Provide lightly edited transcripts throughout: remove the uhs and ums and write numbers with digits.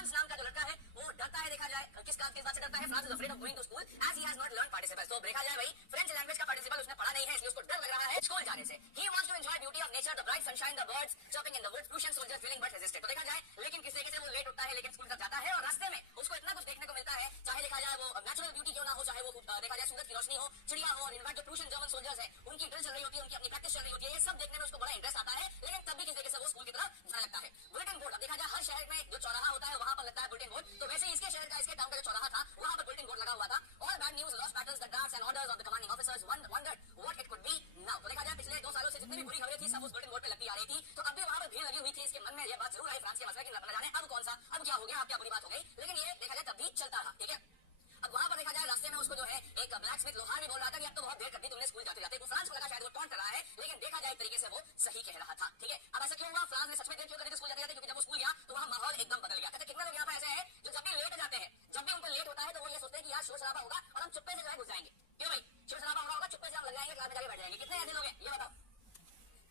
France नाम का जो लड़का है वो डरता है, देखा जाए किस बात से डरता है, Franz is afraid of going to school as he has not learn participles. तो देखा जाए भाई फ्रेंच लैंग्वेज का पार्टिसिपल उसने पढ़ा नहीं है, इसलिए उसको डर लग रहा है स्कूल जाने से। He wants to enjoy beauty of nature, the bright sunshine, the birds chirping in the woods, Prussian soldiers drilling but resisted. तो देखा जाए लेकिन किस तरीके से वो लेट उठता है लेकिन स्कूल तक जाता है और रास्ते में उसको इतना कुछ देखने को मिलता है, चाहे देखा जाए वो नेचुरल ब्यूटी क्यों ना हो, चाहे वो देखा जाए सूरज की रोशनी हो, चिड़िया हो, और इनफैक्ट जो प्रूशियन जर्मन सोल्जर्स है उनकी ड्रिल चल रही होती है, उनकी अपनी प्रैक्टिस चल रही होती है, ये सब देखने में उसको बड़ा इंटरेस्ट आता है। लेकिन तब भी किस तरीके से वो स्कूल की तरफ जाने लगता है। बुलेटिन बोर्ड, अब देखा जाए हर शहर में जो चौराहा होता है वहां पर लगता है बुलेटिन बोर्ड, तो वैसे ही इसके शहर का, इसके टाउन का जो चौराहा था वहां पर बुलेटिन बोर्ड लगा हुआ था। All bad news, lost battles, the drafts and orders of the commanding officers wondered what it could be now. तो देखा जाए पिछले 2 सालों से जितनी भी बुरी खबरें थी सब उस बुलेटिन बोर्ड पे लगती आ रही थी, तो अब भी वहां पर भीड़ लगी हुई थी। इसके मन में यह बात जरूर आई फ्रांस के मसले की, न जाने अब कौन सा, अब क्या हो गया, अब क्या बुरी बात हो गई, लेकिन ये देखा जाए तब भी चलता रहा। ठीक है, अब वहां पर देखा जाए रास्ते में उसको जो है एक ब्लैक स्मिथ लोहार भी बोल रहा था कि अब तो बहुत देर कर दी तुमने स्कूल जाते जाते। फ्रांस को लगा शायद वो टॉन्ट कर रहा है, लेकिन देखा जाए एक तरीके से वो सही कह रहा था। ठीक है, अब ऐसा क्यों हुआ, फ्रांस ने सच में देर क्यों करी स्कूल जाते जाते, क्योंकि जब वो स्कूल गया तो वहां माहौल एकदम बदल गया। कहते कितने लोग यहाँ पर ऐसे हैं जो जब भी लेट जाते हैं, जब भी उनको लेट होता है तो वो ये सोचते हैं कि यार शोर शराबा होगा और हम चुप्पे से जो है घुस जाएंगे। क्यों भाई, शोर शराबा होगा, चुप्पे से हम लग जाएंगे, क्लास में जाके बैठ जाएंगे। कितने ऐसे लोग हैं ये बताओ।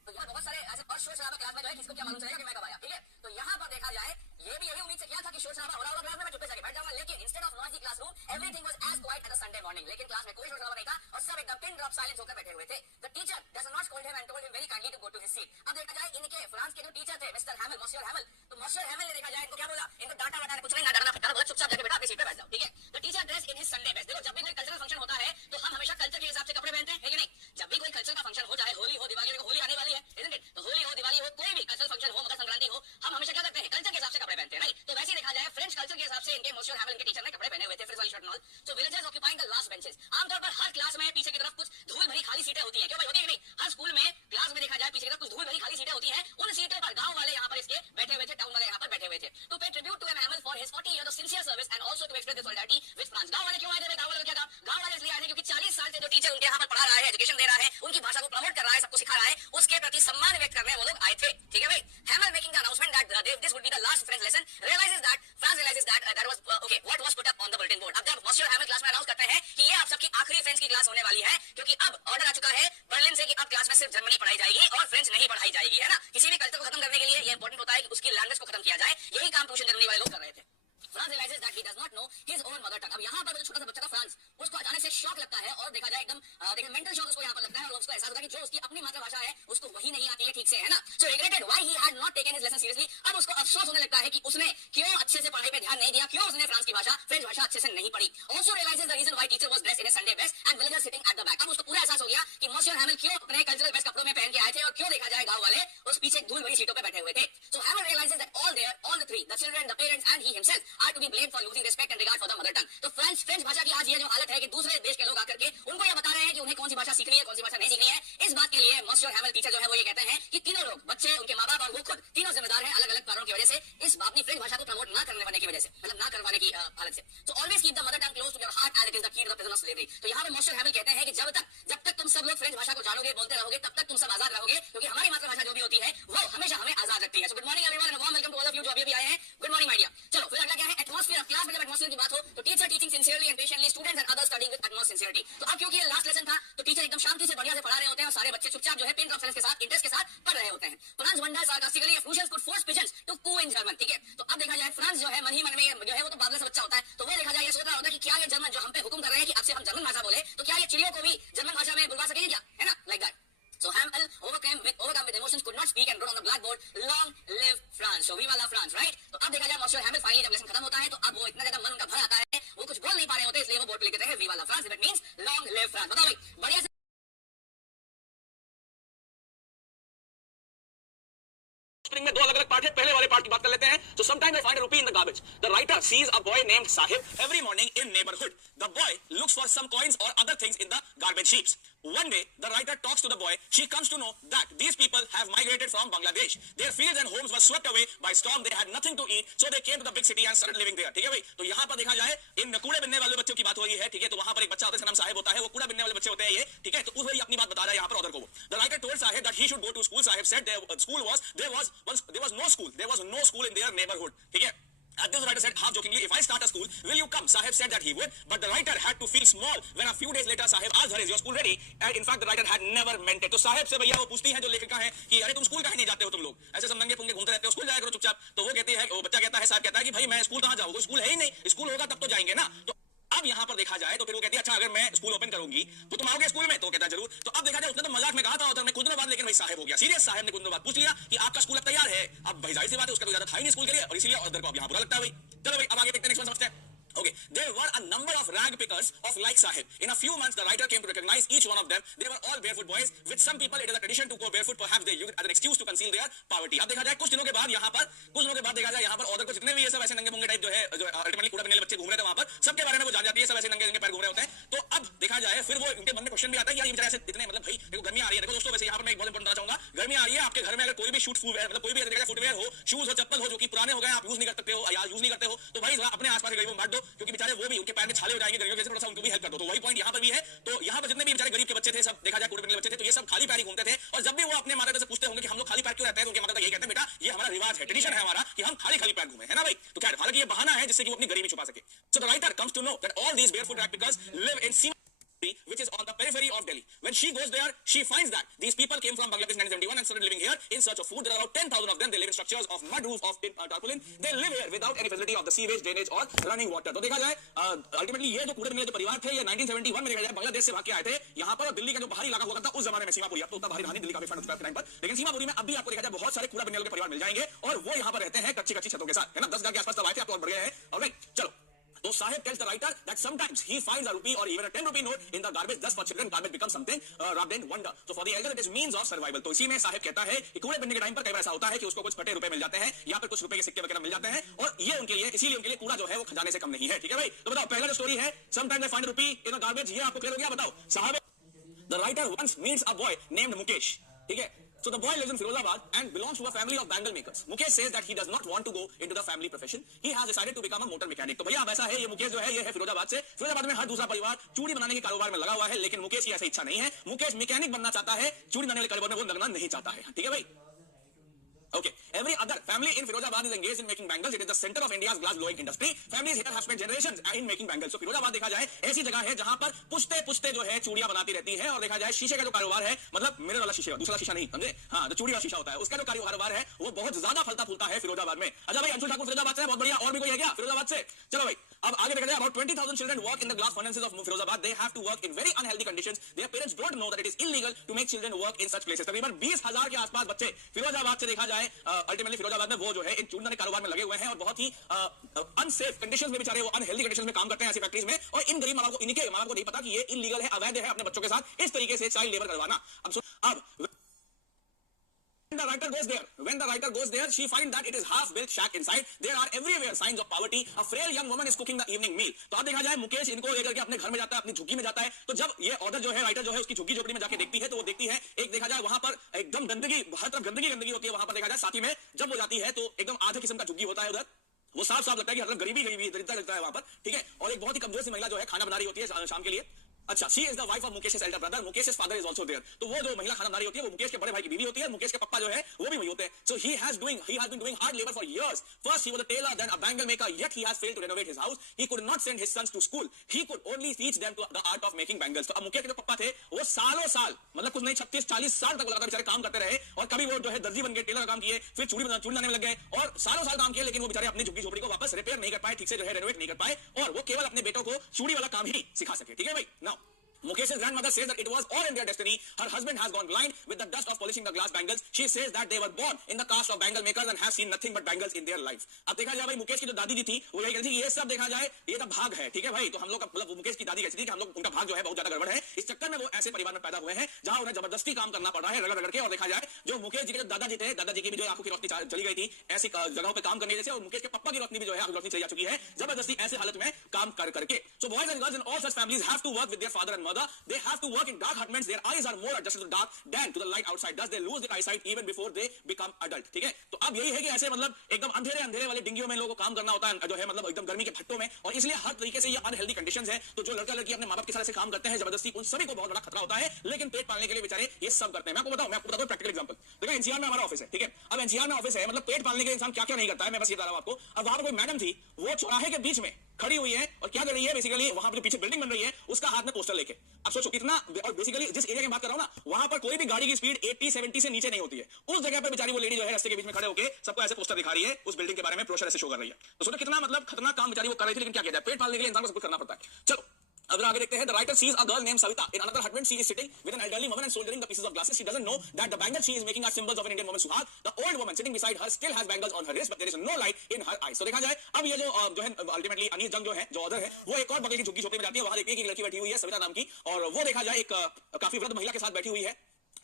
तो यहाँ बहुत सारे ऐसे और शोर शराबा क्लास में जो है किसको क्या मालूम चलेगा कि मैं कब आया। ठीक है, तो यहाँ पर देखा जाए ये भी यही उम्मीद से किया था कि शोर शराबा हो रहा होगा क्लास में, मैं चुप्पे से बैठ जाऊंगा, लेकिन instead of noisy classroom everything was as quiet as a Sunday morning. लेकिन क्लास में कोई शोर शराबा नहीं था और सब एकदम पिन ड्रॉप साइलेंस होकर बैठे हुए थे। The teacher does not scold him and told him very kindly to go to his seat. अब देखा जाए इनके फ्रांस के जो टीचर थे मिस्टर हैमिल, मॉसियर हैमिल, तो मॉसियर हैमिल ने देखा जाए इनको क्या बोला, इनको डांटा वाटा कुछ नहीं, ना डरना फिरना, बोला चुपचाप जाके बेटा अपनी सीट पे बैठ जाओ। ठीक है, the teacher dress in his Sunday best. देखो जब भी कोई कल्चरल फंक्शन होता है तो हम हमेशा कल्चर के हिसाब से कपड़े पहनते हैं, है कि नहीं। जब भी कोई कल्चर का फंक्शन हो, चाहे होली हो, दिवाली हो, होली आने वाली है, isn't it? तो होली हो, दिवाली हो, कोई भी कल्चरल फंक्शन हो, मकर संक्रांति हो, हम हमेशा क्या करते हैं, कल्चर के हिसाब से कपड़े पहनते हैं, राइट। तो वैसे देखा जाए फ्रेंच कल्चर के हिसाब से इनके मॉसियर हैमिल के टीचर ने कपड़े पहने हुए थे, फ्रिज वाली शर्ट और so villagers occupying the last benches. आमतौर पर हर क्लास में पीछे की तरफ कुछ धूल भरी खाली सीटें होती हैं, क्यों भाई होती है कि नहीं। हर स्कूल में क्लास में देखा जाए पीछे की तरफ कुछ धूल भरी खाली सीटें होती हैं, उन सीटों पर गांव वाले यहाँ पर इसके बैठे हुए थे, टाउन वाले यहाँ पर बैठे हुए थे। To pay tribute to M Hamel for his 40 years of sincere service and also to express their solidarity with France। गांव वाले क्यों आए थे, गांव वाले क्या काम, गांव वाले इसलिए आए थे क्योंकि 40 साल से जो टीचर उनके यहाँ पर पढ़ा रहा है, एजुकेशन दे रहा है, उनकी भाषा को प्रमोट कर रहा है, सबको सिखा रहा है, उसके प्रति सम्मान व्यक्त करने वो लोग आए थे। ठीक है भाई, Hamel making the announcement that this would be the last French lesson realizes that France realizes that that was okay what was put up on the bulletin board। अब जब मॉसियर हैमिल क्लास में अनाउंस करते हैं कि ये आप सबकी आखिरी फ्रेंच की क्लास होने वाली है, क्योंकि अब ऑर्डर आ चुका है बर्लिन से कि अब क्लास में सिर्फ जर्मनी पढ़ाई जाएगी और फ्रेंच नहीं पढ़ाई जाएगी, है ना। किसी भी कल्चर को खत्म करने के लिए ये इंपॉर्टेंट होता है कि उसकी लैंग्वेज को खत्म किया जाए, यही काम ट्यूशन जर्मनी वाले लोग कर रहे थे। France realizes that he does not know his own mother tongue। अब यहाँ पर जो छोटा सा बच्चा था फ्रांस, उसको अचानक से शॉक लगता है और देखा जाए एकदम देखिए मेंटल शॉक उसको यहाँ पर लगता है और उसको एहसास होता है कि जो उसकी अपनी मातृभाषा है उसको वही नहीं आती है ठीक से, है ना। So regretted why he had not taken his lesson seriously. अब उसको अफसोस होने लगता है कि उसने क्यों अच्छे से पढ़ाई पे ध्यान नहीं दिया, क्यों उसने फ्रांस की भाषा, फ्रेंच भाषा अच्छे से नहीं पढ़ी। Also realises the reason why teacher was dressed in a Sunday best and villagers sitting at the back. अब उसको पूरा एहसास हो गया कि मॉसियर हैमिल क्यों अपने कल्चरल बेस्ट कपड़ों में पहन के आए थे और क्यों देखा जाए गांव वाले उस पीछे धूल भरी सीटों पे बैठे हुए थे। So Hamel realises that all the three, the children, the parents and he himself are to be blamed for losing respect and regard for the mother tongue। तो फ्रेंच भाषा की आज ये जो हालत है कि दूसरे देश के लोग आकर के उनको ये बता रहे हैं कि उन्हें कौन सी भाषा सीखनी है, कौन सी भाषा नहीं सीखनी है। इस बात के लिए मॉसियर हैमिल टीचर जो है वो ये कहते हैं कि तीनों लोग, बच्चे, उनके माँ बाप और वो खुद, तीनों जिम्मेदार हैं अलग अलग कारणों की वजह से, इस अपनी फ्रेंच भाषा को प्रमोट ना करने वाले की वजह से, मतलब ना करवाने की हालत से। तो always keep the mother tongue close to your heart as it is the key to the prison of slavery. तो यहाँ पे मॉसियर हैमिल कहते हैं कि जब तक तुम सब लोग फ्रेंच भाषा को जानोगे, बोलते रहोगे, तब तक तुम सब आजाद रहोगे, क्योंकि हमारी मातृभाषा जो भी होती है वो हमेशा हमें आजाद रखती है। So good morning everyone and warm welcome to all of you जो अभी आए हैं। Good morning my dear. चलो फिर अगला क्या है, एटमॉस्फेयर। क्लास में जब एटमॉस्फेयर की बात हो तो teacher teaching sincerely and patiently, students and others studying with utmost sincerity. तो अब क्योंकि ये लास्ट लेसन था तो टीचर एकदम शांति से बढ़िया से पढ़ा रहे होते हैं और सारे बच्चे चुपचाप जो है पिन ड्रॉप साइलेंस के साथ, इंटरेस्ट के साथ पढ़ रहे होते हैं। Franz wonders sarcastically if Russians could force pigeons to coo in German. ठीक है, तो अब देखा जाए फ्रांस जो है मन ही मन में जो है वो तो बादल से बच्चा होता है, तो वो देखा जाए ये सोच रहा होता है कि क्या ये जर्मन जो हम पे हुक्म कर रहे हैं कि अब से हम जर्मन भाषा बोले, तो क्या ये चिड़ियों को भी जर्मन भाषा में बुलवा सकेंगे क्या, है ना, like that. So Hamel overcome with emotions, could not speak and wrote on the blackboard, "Long live France." So viva la France, right? तो अब देखा जाए मॉसियर हैमिल फाइनली जब लेसन खत्म होता है तो अब वो इतना ज्यादा मन उनका भर आता है, वो कुछ बोल नहीं पा रहे होते, इसलिए वो बोर्ड पे लिख देते हैं "Viva la France", that means long live France। बताओ भाई बढ़िया स्प्रिंग में दो अलग अलग पार्ट है। पहले वाले पार्ट की बात कर लेते हैं। So sometimes I find a rupee in the garbage. The writer sees a boy named Sahib every morning in neighborhood. The boy looks for some coins or other things in the garbage heaps. One day, the writer talks to the boy. She comes to know that these people have migrated from Bangladesh. Their fields and homes were swept away by storm. They had nothing to eat, so they came to the big city and started living there. ठीक है भाई, तो यहाँ पर देखा जाए इन कूड़े बिनने वाले बच्चों की बात हो रही है। ठीक है, तो वहाँ पर एक बच्चा होता है, इसका नाम साहिब होता है, वो कूड़ा बिनने वाले बच्चे होते हैं ये। ठीक है, तो वो अपनी बात बता रहा है यहाँ पर ऑर्डर को। The writer told Sahib that he should go to school. Sahib said there was no school. There was no school in their neighborhood. ठीक है, This writer said half jokingly, if I start a school, will you come? Sahib said that he would, but the writer had to feel small when a few days later Sahib asked her, is your school ready? And in fact the writer had never meant it. तो साहिब से भैया वो पूछती है जो लेखिका है कि अरे तुम स्कूल काहे नहीं जाते हो तुम लोग, ऐसे सब नंगे पुंगे घूमते रहते हो, स्कूल जाया करो चुपचाप। तो वो कहती है, वो बच्चा कहता है, साहब कहता है कि भाई मैं स्कूल कहाँ जाऊँ, स्कूल है ही नहीं, स्कूल होगा तब तो जाएंगे ना। तो अब यहाँ पर देखा जाए तो फिर वो कहती है अच्छा अगर मैं स्कूल ओपन करूंगी तो तुम आओगे स्कूल में? तो कहता है जरूर। तो अब देखा जाए उसने तो मजाक में कहा था और कुछ दिनों बाद लेकिन भाई साहब हो गया सीरियस। साहब ने कुछ दिनों बाद पूछ लिया कि आपका स्कूल अब तैयार है। अब भाई जाहिर सी बात है उसका कोई ज्यादा था ही नहीं स्कूल के लिए और इसीलिए उधर को अब यहाँ बुरा लगता है भाई। चलो भाई अब आगे देखते हैं, नेक्स्ट वन समझते हैं। Okay, there were a number of rag pickers of like Sahib. In a few months, the writer came to recognize each one of them. They were all barefoot boys. With some people, it is a tradition to go barefoot. Perhaps they used it as an excuse to conceal their poverty. अब देखा जाए कुछ दिनों के बाद यहाँ पर औरत को जितने भी ये सब ऐसे नंगे मुंगे टाइप जो है जो अल्टीमेटली कूड़ा बनने वाले बच्चे घूम रहे थे वहाँ पर, सबके बारे में वो जान जाती है, सब ऐसे नंगे पैर घूम रहे होते हैं। तो अब देखा जाए फिर वो उनके मन में क्वेश्चन भी आता है कि यार ये बेचारे ऐसे इतने मतलब भाई देखो गर्मी आ रही है। देखो दोस्तों वैसे यहाँ पर मैं एक बहुत इंपॉर्टेंट बताना चाहूंगा, गर्मी आ रही है, आपके घर में अगर कोई भी शूट मतलब कोई भी फुटवेयर हो, शूज हो, चप्पल हो जो कि पुराने हो गए आप यूज नहीं कर सकते हो या यूज नहीं करते हो, तो भाई अपने आसपास के गरीबों में बांट दो, क्योंकि बेचारे वो भी उनके पैर में छाले हो जाएंगे गर्मियों के, थोड़ा सा उनको भी हेल्प कर दो। तो वही पॉइंट यहाँ पर भी है। तो यहाँ पर जितने भी बेचारे गरीब के बच्चे थे, सब देखा जाए कूड़े बनने बच्चे थे, तो ये सब खाली पैर ही घूमते थे। और जब भी वो अपने माता पिता से पूछते होंगे कि हम लोग खाली पैर क्यों रहते हैं, तो उनके माता पिता यही कहते हैं बेटा ये हमारा रिवाज है, ट्रेडिशन है हमारा कि हम खाली पैर घूमे, है ना भाई। तो खैर हालांकि ये बहाना है जिससे कि वो अपनी गरीबी छुपा सके। So the writer comes to know that all these barefoot rag pickers live in which is on the periphery of Delhi. When she goes there, she finds that these people came from Bangladesh in 1971 and started living here in search of food. There are about 10,000 of them. They live in structures of mud roof of tin tarpaulin. They live here without any facility of the sewage, drainage or running water. तो देखा जाए ultimately ये जो कूड़े बनने वाले परिवार थे ये 1971 में देखा जाए बांग्लादेश से भाग के आए थे यहाँ पर, और दिल्ली का जो बाहरी इलाका हुआ था उस जमाने में सीमापुरी, अब तो उतना बाहरी रहा नहीं, दिल्ली का भी फंड उसका टाइम पर, लेकिन सीमापुरी में अब भी आपको देखा जाए बहुत सारे कूड़ा बनने वाले परिवार मिल जाएंगे और वो यहाँ पर रहते हैं कच्ची छतों के साथ, है ना। 10 घर के आसपास तब आए थे, अब तो और बढ़ गए हैं। ऑलराइट चलो, तो Sahib tells the writer that sometimes he finds a rupee or even a 10 rupee note in the garbage. Thus for children garbage becomes something rubbed in wonder. So for the elder it is means of survival. तो इसी में साहिब कहता है कि कूड़े बनने के time पर कई बार ऐसा होता है कि उसको कुछ फटे रुपए मिल जाते हैं या फिर कुछ रुपए के सिक्के वगैरह मिल जाते हैं और ये उनके लिए, इसीलिए उनके लिए कूड़ा जो है वो खजाने से कम नहीं है। ठीक है भाई, तो बताओ पहला जो स्टोरी है sometimes they find a rupee in a garbage, ये आपको क्लियर हो गया? बताओ साहब, the writer once meets a boy named Mukesh. ठीक है, so the boy lives in Firozabad and belongs to a family of bangle makers. Mukesh says that he does not want to go into the family profession. He has decided to become a motor mechanic. तो भैया अब ऐसा है, ये मुकेश जो है ये है फिरोजाबाद से। फिरोजाबाद में हर दूसरा परिवार चूड़ी बनाने के कारोबार में लगा हुआ है, लेकिन मुकेश की ऐसी इच्छा नहीं है। मुकेश मैकेनिक बनना चाहता है, चूड़ी बनाने वाले कारोबार में वो लगना नहीं चाहता है। ठीक है भाई। Okay. Every other family in Firozabad is engaged in making bangles. It is the center of India's glass blowing industry. Families here have spent generations in making bangles. So Firozabad देखा जाए ऐसी जगह है जहां पर पुश्ते पुश्ते जो है चूड़ियां बनाती रहती है और देखा जाए शीशे का जो कारोबार है, मतलब मिरर वाला शीशे, दूसरा शीशा नहीं, समझे? हाँ, जो चूड़ी वाला शीशा होता है उसका जो कारोबार है वो बहुत ज्यादा फलता फूलता है फिरोजाबाद में। अच्छा भाई, अंशुल ठाकुर फिरोजाबाद से, बहुत बढ़िया। और भी कोई है क्या फिरोजाबाद से? चलो भाई अब आगे देखा जाए। About 20,000 children work in the glass furnaces of Firozabad. They have to work in very unhealthy conditions. Their parents don't know that it is illegal to make children work in such places. तकरीबन 20,000 के आसपास बच्चे फिरोजाबाद से देखा जाए ultimately Firozabad में वो जो है इन चूड़ने कारोबार में लगे हुए हैं और बहुत ही अनसेफ कंडीशंस में बेचारे वो अनहेल्दी कंडीशंस में काम करते हैं ऐसी फैक्ट्रीज में। और इन गरीब माँ को, इनके माँ को नहीं पता कि ये इलीगल है, अवैध है अपने बच्चों के साथ इस तरीके से चाइल्ड लेबर करवाना। अब when the writer goes there, she finds that it is half-built shack inside. There are everywhere signs of poverty. A frail young woman is cooking the evening meal. तो अब देखा जाए मुकेश इनको लेकर के अपने घर में जाता है, अपनी झुग्गी में जाता है। तो जब ये ऑथर जो है, राइटर जो है, उसकी झुग्गी झोपड़ी में जाके देखती है तो वो देखती है एक देखा जाए वहां पर एकदम गंदगी, हर तरफ गंदगी होती है वहां पर देखा जाए। साथ ही में जब वो जाती है तो एकदम आधे किस्म का झुग्गी होता है उधर, वो साफ साफ लगता है कि हर गरीबी दरिद्रता लगता है वहां पर। ठीक है, और एक बहुत ही कमजोर सी महिला जो है खाना बना रही होती है शाम के लिए। अच्छा, she is the wife of Mukesh's elder brother. Mukesh's father is also there. तो वो जो महिला खाना बना रही होती है वो मुकेश के बड़े भाई की बीवी होती है। मुकेश के पापा जो है वो भी वही होते हैं। So he has been doing hard labor for years. First he was a tailor, then a bangle maker. Yet he has failed to renovate his house. He could not send his sons to school. He could only teach them the art of making bangles. तो अब मुकेश के जो पापा थे वो सालों साल, मतलब कुछ नहीं 36-40 साल तक लगातार बेचारे काम करते रहे और कभी वो जो है दर्जी बन गए, टेलर का काम किए, फिर चूड़ी बनाने में लग गए और सालों साल काम किए, लेकिन वो बेचारे अपनी झुग्गी झोपड़ी को वापस रिपेयर नहीं कर पाए, ठीक से जो है रेनोवेट नहीं कर पाए और वो केवल अपने बेटों को चूड़ी वाला काम ही सिखा सके। ठीक है भाई। Now Mukesh's grandmother says that it was all in their destiny. Her husband has gone blind with the dust of polishing the glass bangles. She says that they were born in the caste of bangle makers and have seen nothing but bangles in their life. अब देखा जाए भाई मुकेश की जो दादी जी थी वो यही कहती थी ये सब देखा जाए ये तो भाग है। ठीक है भाई, तो हम लोग का मतलब मुकेश की दादी कहती थी कि हम लोग उनका भाग जो है बहुत ज्यादा गड़बड़ है। इस चक्कर में वो ऐसे परिवार में पैदा हुए हैं जहां उन्हें जबरदस्ती काम करना पड़ रहा है रगड़ रगड़ के। और देखा जाए जो मुकेश जी के दादाजी थे, दादाजी की भी जो आंखों की रोशनी चली गई थी ऐसी जगहों पर काम करने जैसे, और मुकेश के पापा की रोशनी भी जो है रोशनी चली जा चुकी है जबरदस्ती ऐसे हालत में काम कर करके। So boys and girls in all such families have to work with their father and mother, they have to work in dark hut means their eyes are more adjusted to dark than to the light outside. Thus they lose their eyesight even before they become adult. ठीक है, तो अब यही है कि ऐसे मतलब एकदम अंधेरे अंधेरे वाले डिंगियों में लोगों को काम करना होता है जो है मतलब एकदम गर्मी के भट्टों में, और इसलिए हर तरीके से ये अनहेल्दी कंडीशंस है। तो जो लड़का लड़की अपने माँ बाप के साथ ऐसे काम करते हैं जबरदस्ती, उन सभी को बहुत बड़ा खतरा होता है, लेकिन पेट पालने के लिए बेचारे ये सब करते हैं। मैं आपको बताता हूँ प्रैक्टिकल एग्जांपल। देखो एनसीआर में हमारा ऑफिस है, ठीक है, अब एनसीआर में ऑफिस है मतलब पेट पालने के लिए इंसान क्या क्या नहीं करता है, मैं बस ये बता रहा हूँ आपको। अब वहां पर कोई मैडम थी, वो चौराहे के बीच में खड़ी हुई है और क्या कर रही है, बेसिकली वहां पर पीछे बिल्डिंग बन रही है, उसका हाथ में पोस्टर लेके। अब सोचो कितना, और बेसिकली जिस एरिया की बात कर रहा हूं ना, वहां पर कोई भी गाड़ी की स्पीड 80-70 से नीचे नहीं होती है। उस जगह पे बेचारी वो लेडी जो है रास्ते के बीच में खड़े होकर सबको ऐसे पोस्टर दिखा रही है, उस बिल्डिंग के बारे में ब्रोशर ऐसे शो कर रही है। तो सोचो कितना मतलब खतरनाक काम बेचारी वो कर रही थी, लेकिन क्या किया जाए, पेट पालने के लिए इंसान को सब कुछ करना पड़ता है। चलो अगर आगे देखते हैं, the writer sees a girl named Savita in another hut. She is sitting with an elderly woman and soldering the pieces of glasses. She doesn't know that the bangles she is making are symbols of an Indian woman's suhag. The old woman sitting beside her still has bangles on her wrist, but there is no light in her eyes. तो देखा जाए अब ये जो है ultimately Anees जंग जो है, जो ऑथर है, वो एक और बगल की झुग्गी झोपड़ी में जाती है। वहां देखिए कि एक लड़की बैठी हुई है सविता नाम की, और वो देखा जाए एक काफी वृद्ध महिला के साथ बैठी हुई है